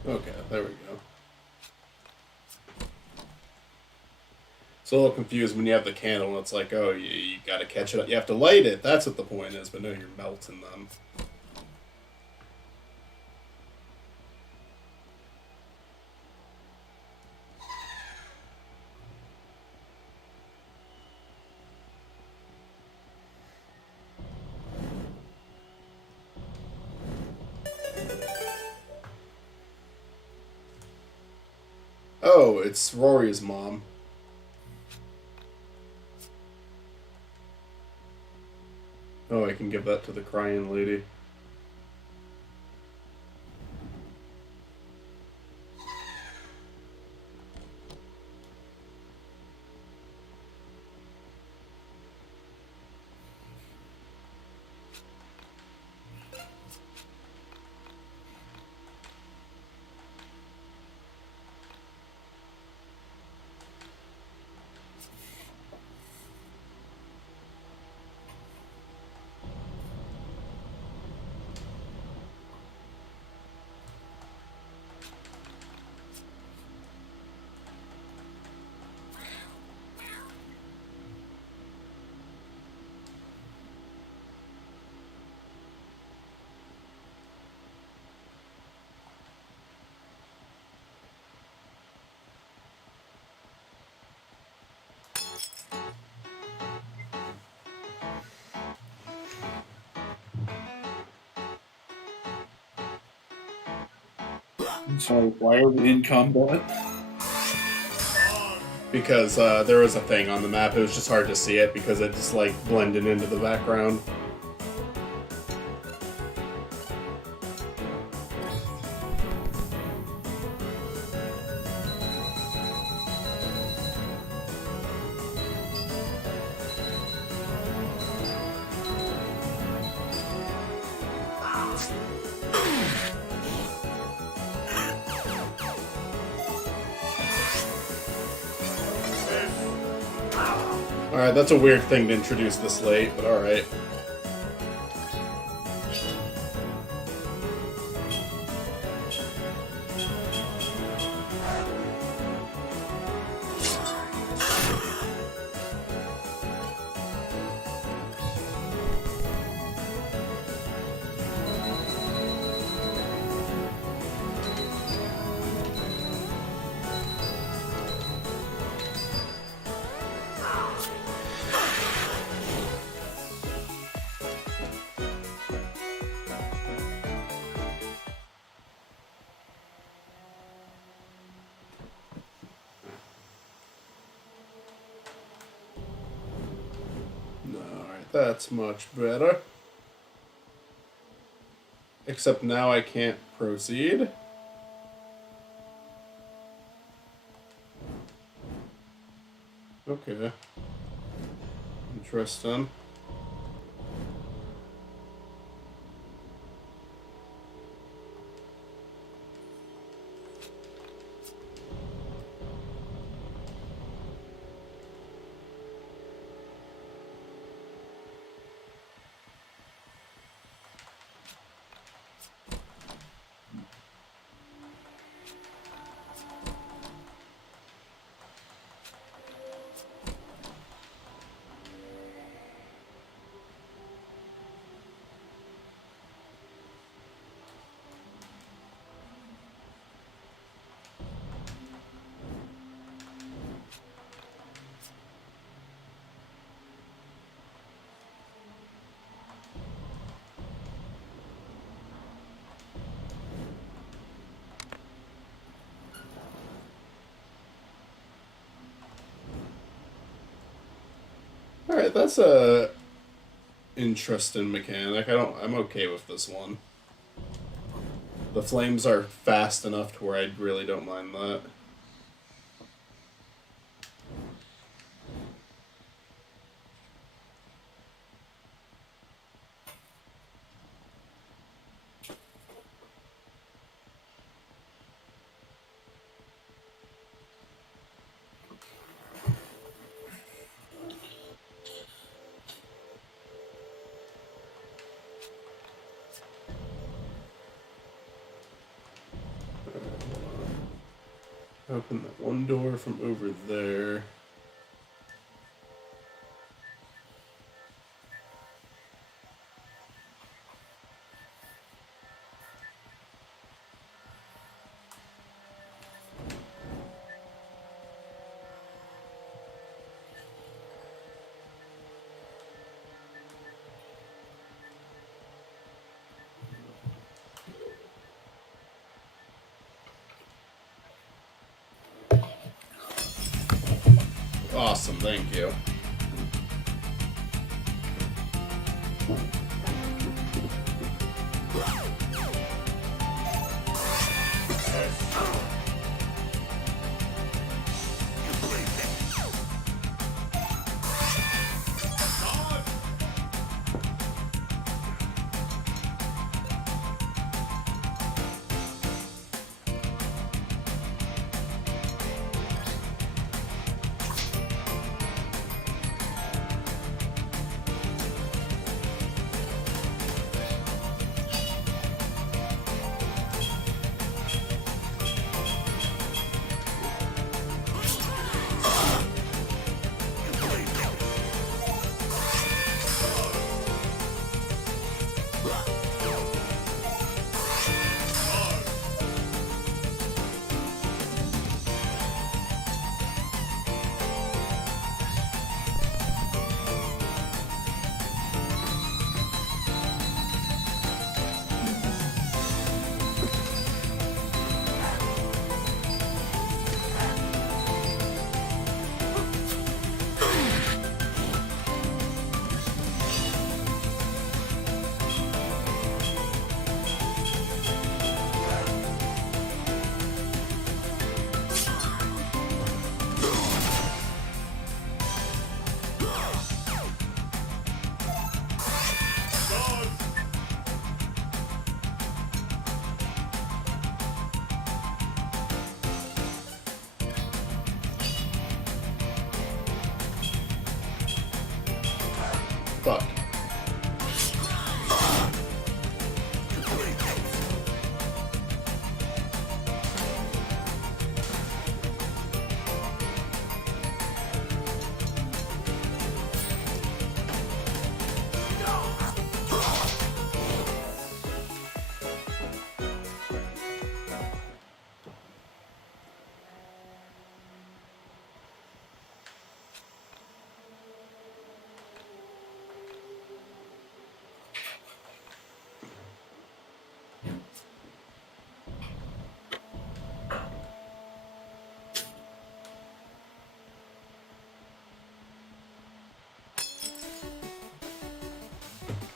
Okay, there we go. It's a little confused when you have the candle and it's like, oh, you gotta catch it up. You have to light it. That's what the point is, but no, you're melting them. Oh, it's Rory's mom. Oh, I can give that to the crying lady. I'm sorry, why are we in combat? Because there was a thing on the map. It was just hard to see it because it just like blended into the background. Alright, that's a weird thing to introduce this late, but alright. That's much better. Except now I can't proceed. Okay. Interesting. Alright, that's a interesting mechanic. I'm okay with this one. The flames are fast enough to where I really don't mind that. Open that one door from over there. Awesome, thank you. Fuck.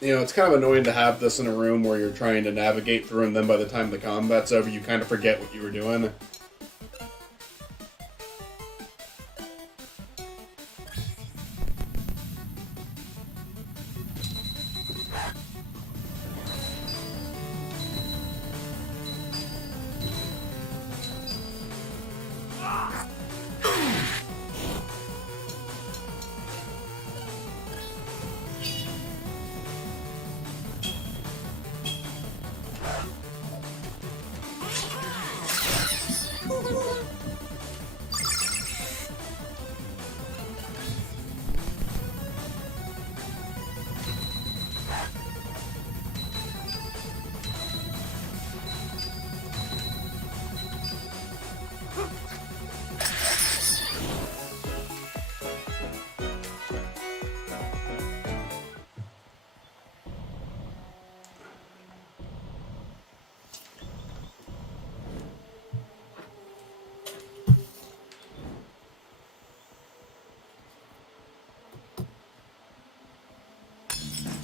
you know, it's kind of annoying to have this in a room where you're trying to navigate through, and then by the time the combat's over, you kind of forget what you were doing.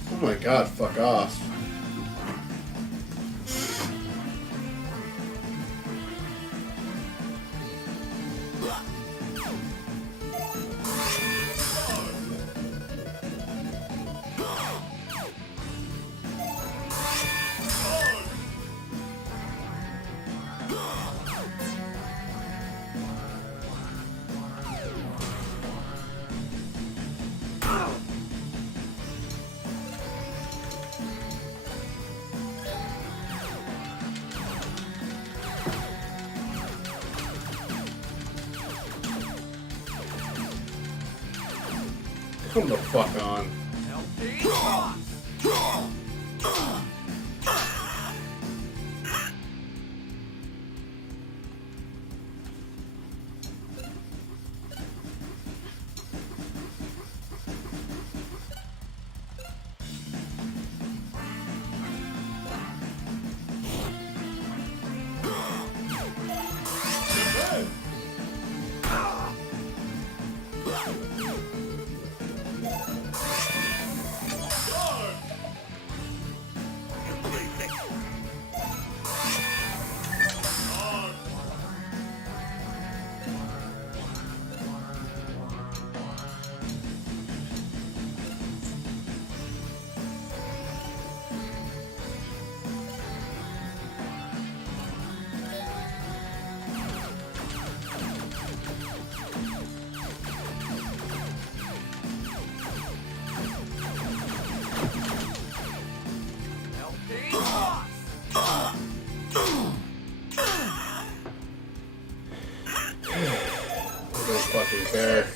Oh my god, fuck off. Come the fuck on. I don't fucking care.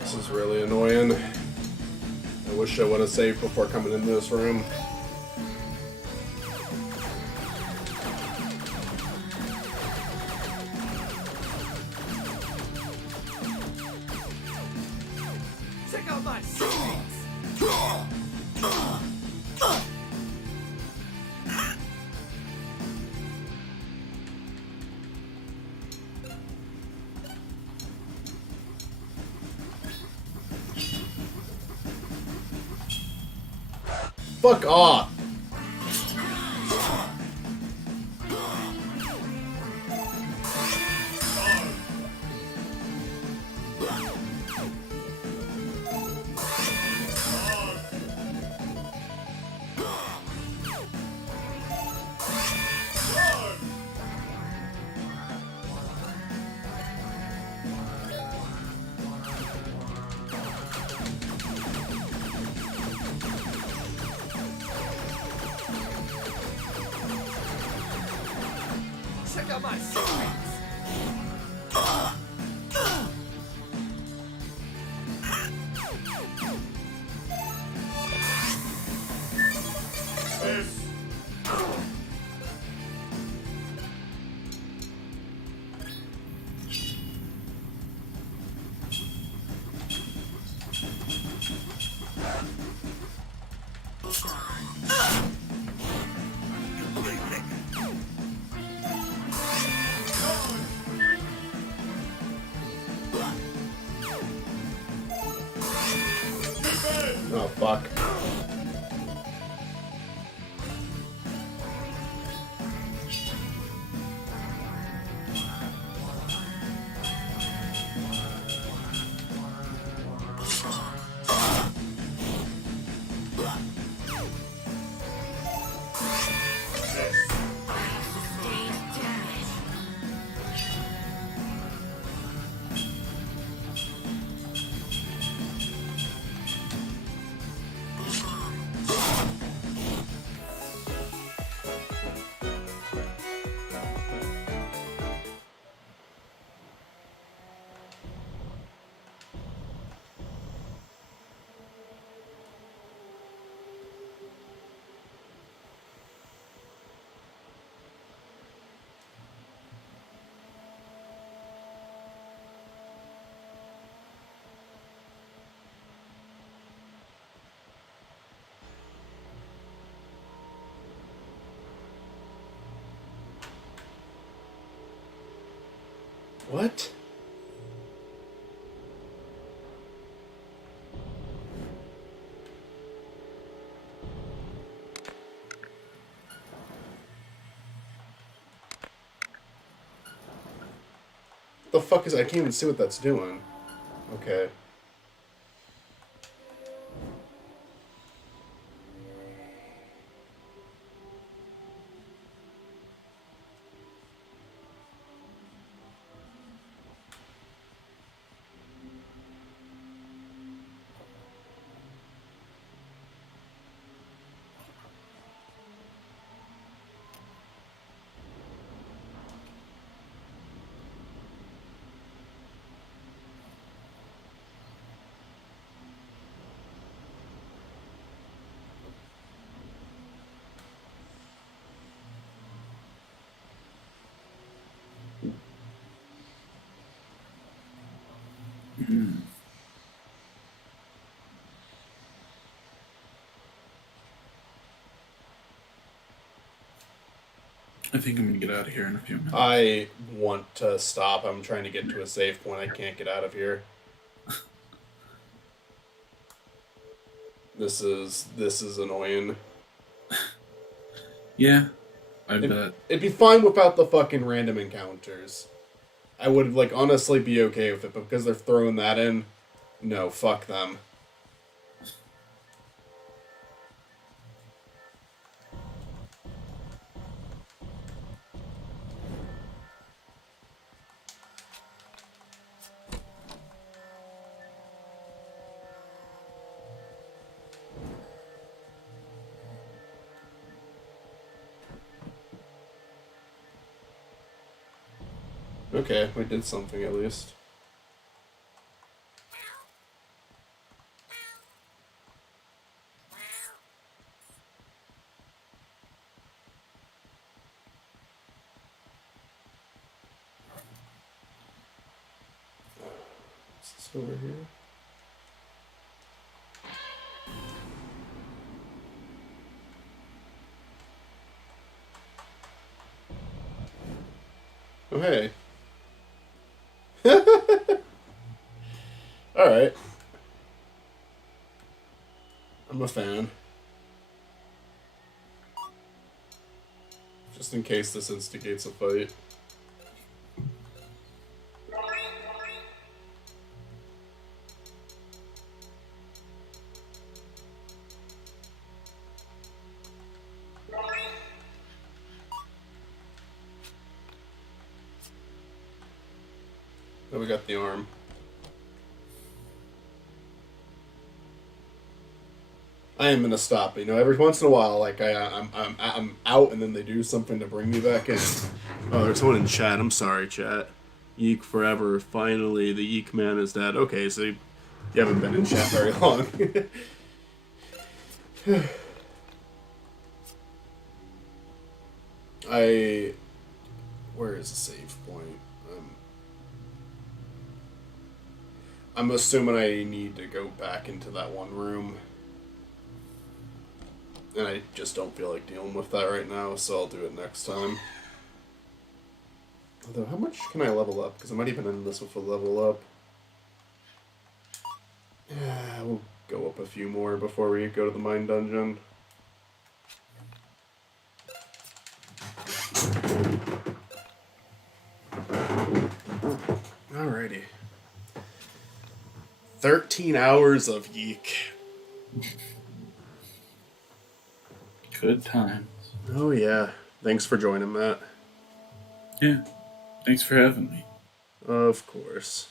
This is really annoying. I wish I would have saved before coming into this room. Check out my secrets. Fuck off! Check out my secrets. Oh, fuck. What? The fuck is... I can't even see what that's doing. Okay. I think I'm gonna get out of here in a few minutes. I want to stop. I'm trying to get to a save point. I can't get out of here. This is annoying. Yeah, I bet. It'd be fine without the fucking random encounters. I would, like, honestly be okay with it, but because they're throwing that in, no, fuck them. Okay, we did something at least. Is this over here? Oh, hey. Alright. I'm a fan. Just in case this instigates a fight. Oh, we got the arm. I am gonna stop. You know, every once in a while, like I'm out, and then they do something to bring me back in. Oh, there's someone in chat. I'm sorry, chat. YIIK forever. Finally, the YIIK man is dead. Okay, so you haven't been in chat very long. Where is the save point? I'm assuming I need to go back into that one room. And I just don't feel like dealing with that right now, so I'll do it next time. Although, how much can I level up? Because I might even end this with a level up. Yeah, we'll go up a few more before we go to the mine dungeon. Alrighty. 13 hours of YIIK. Good times. Oh yeah. Thanks for joining, Matt. Yeah. Thanks for having me. Of course.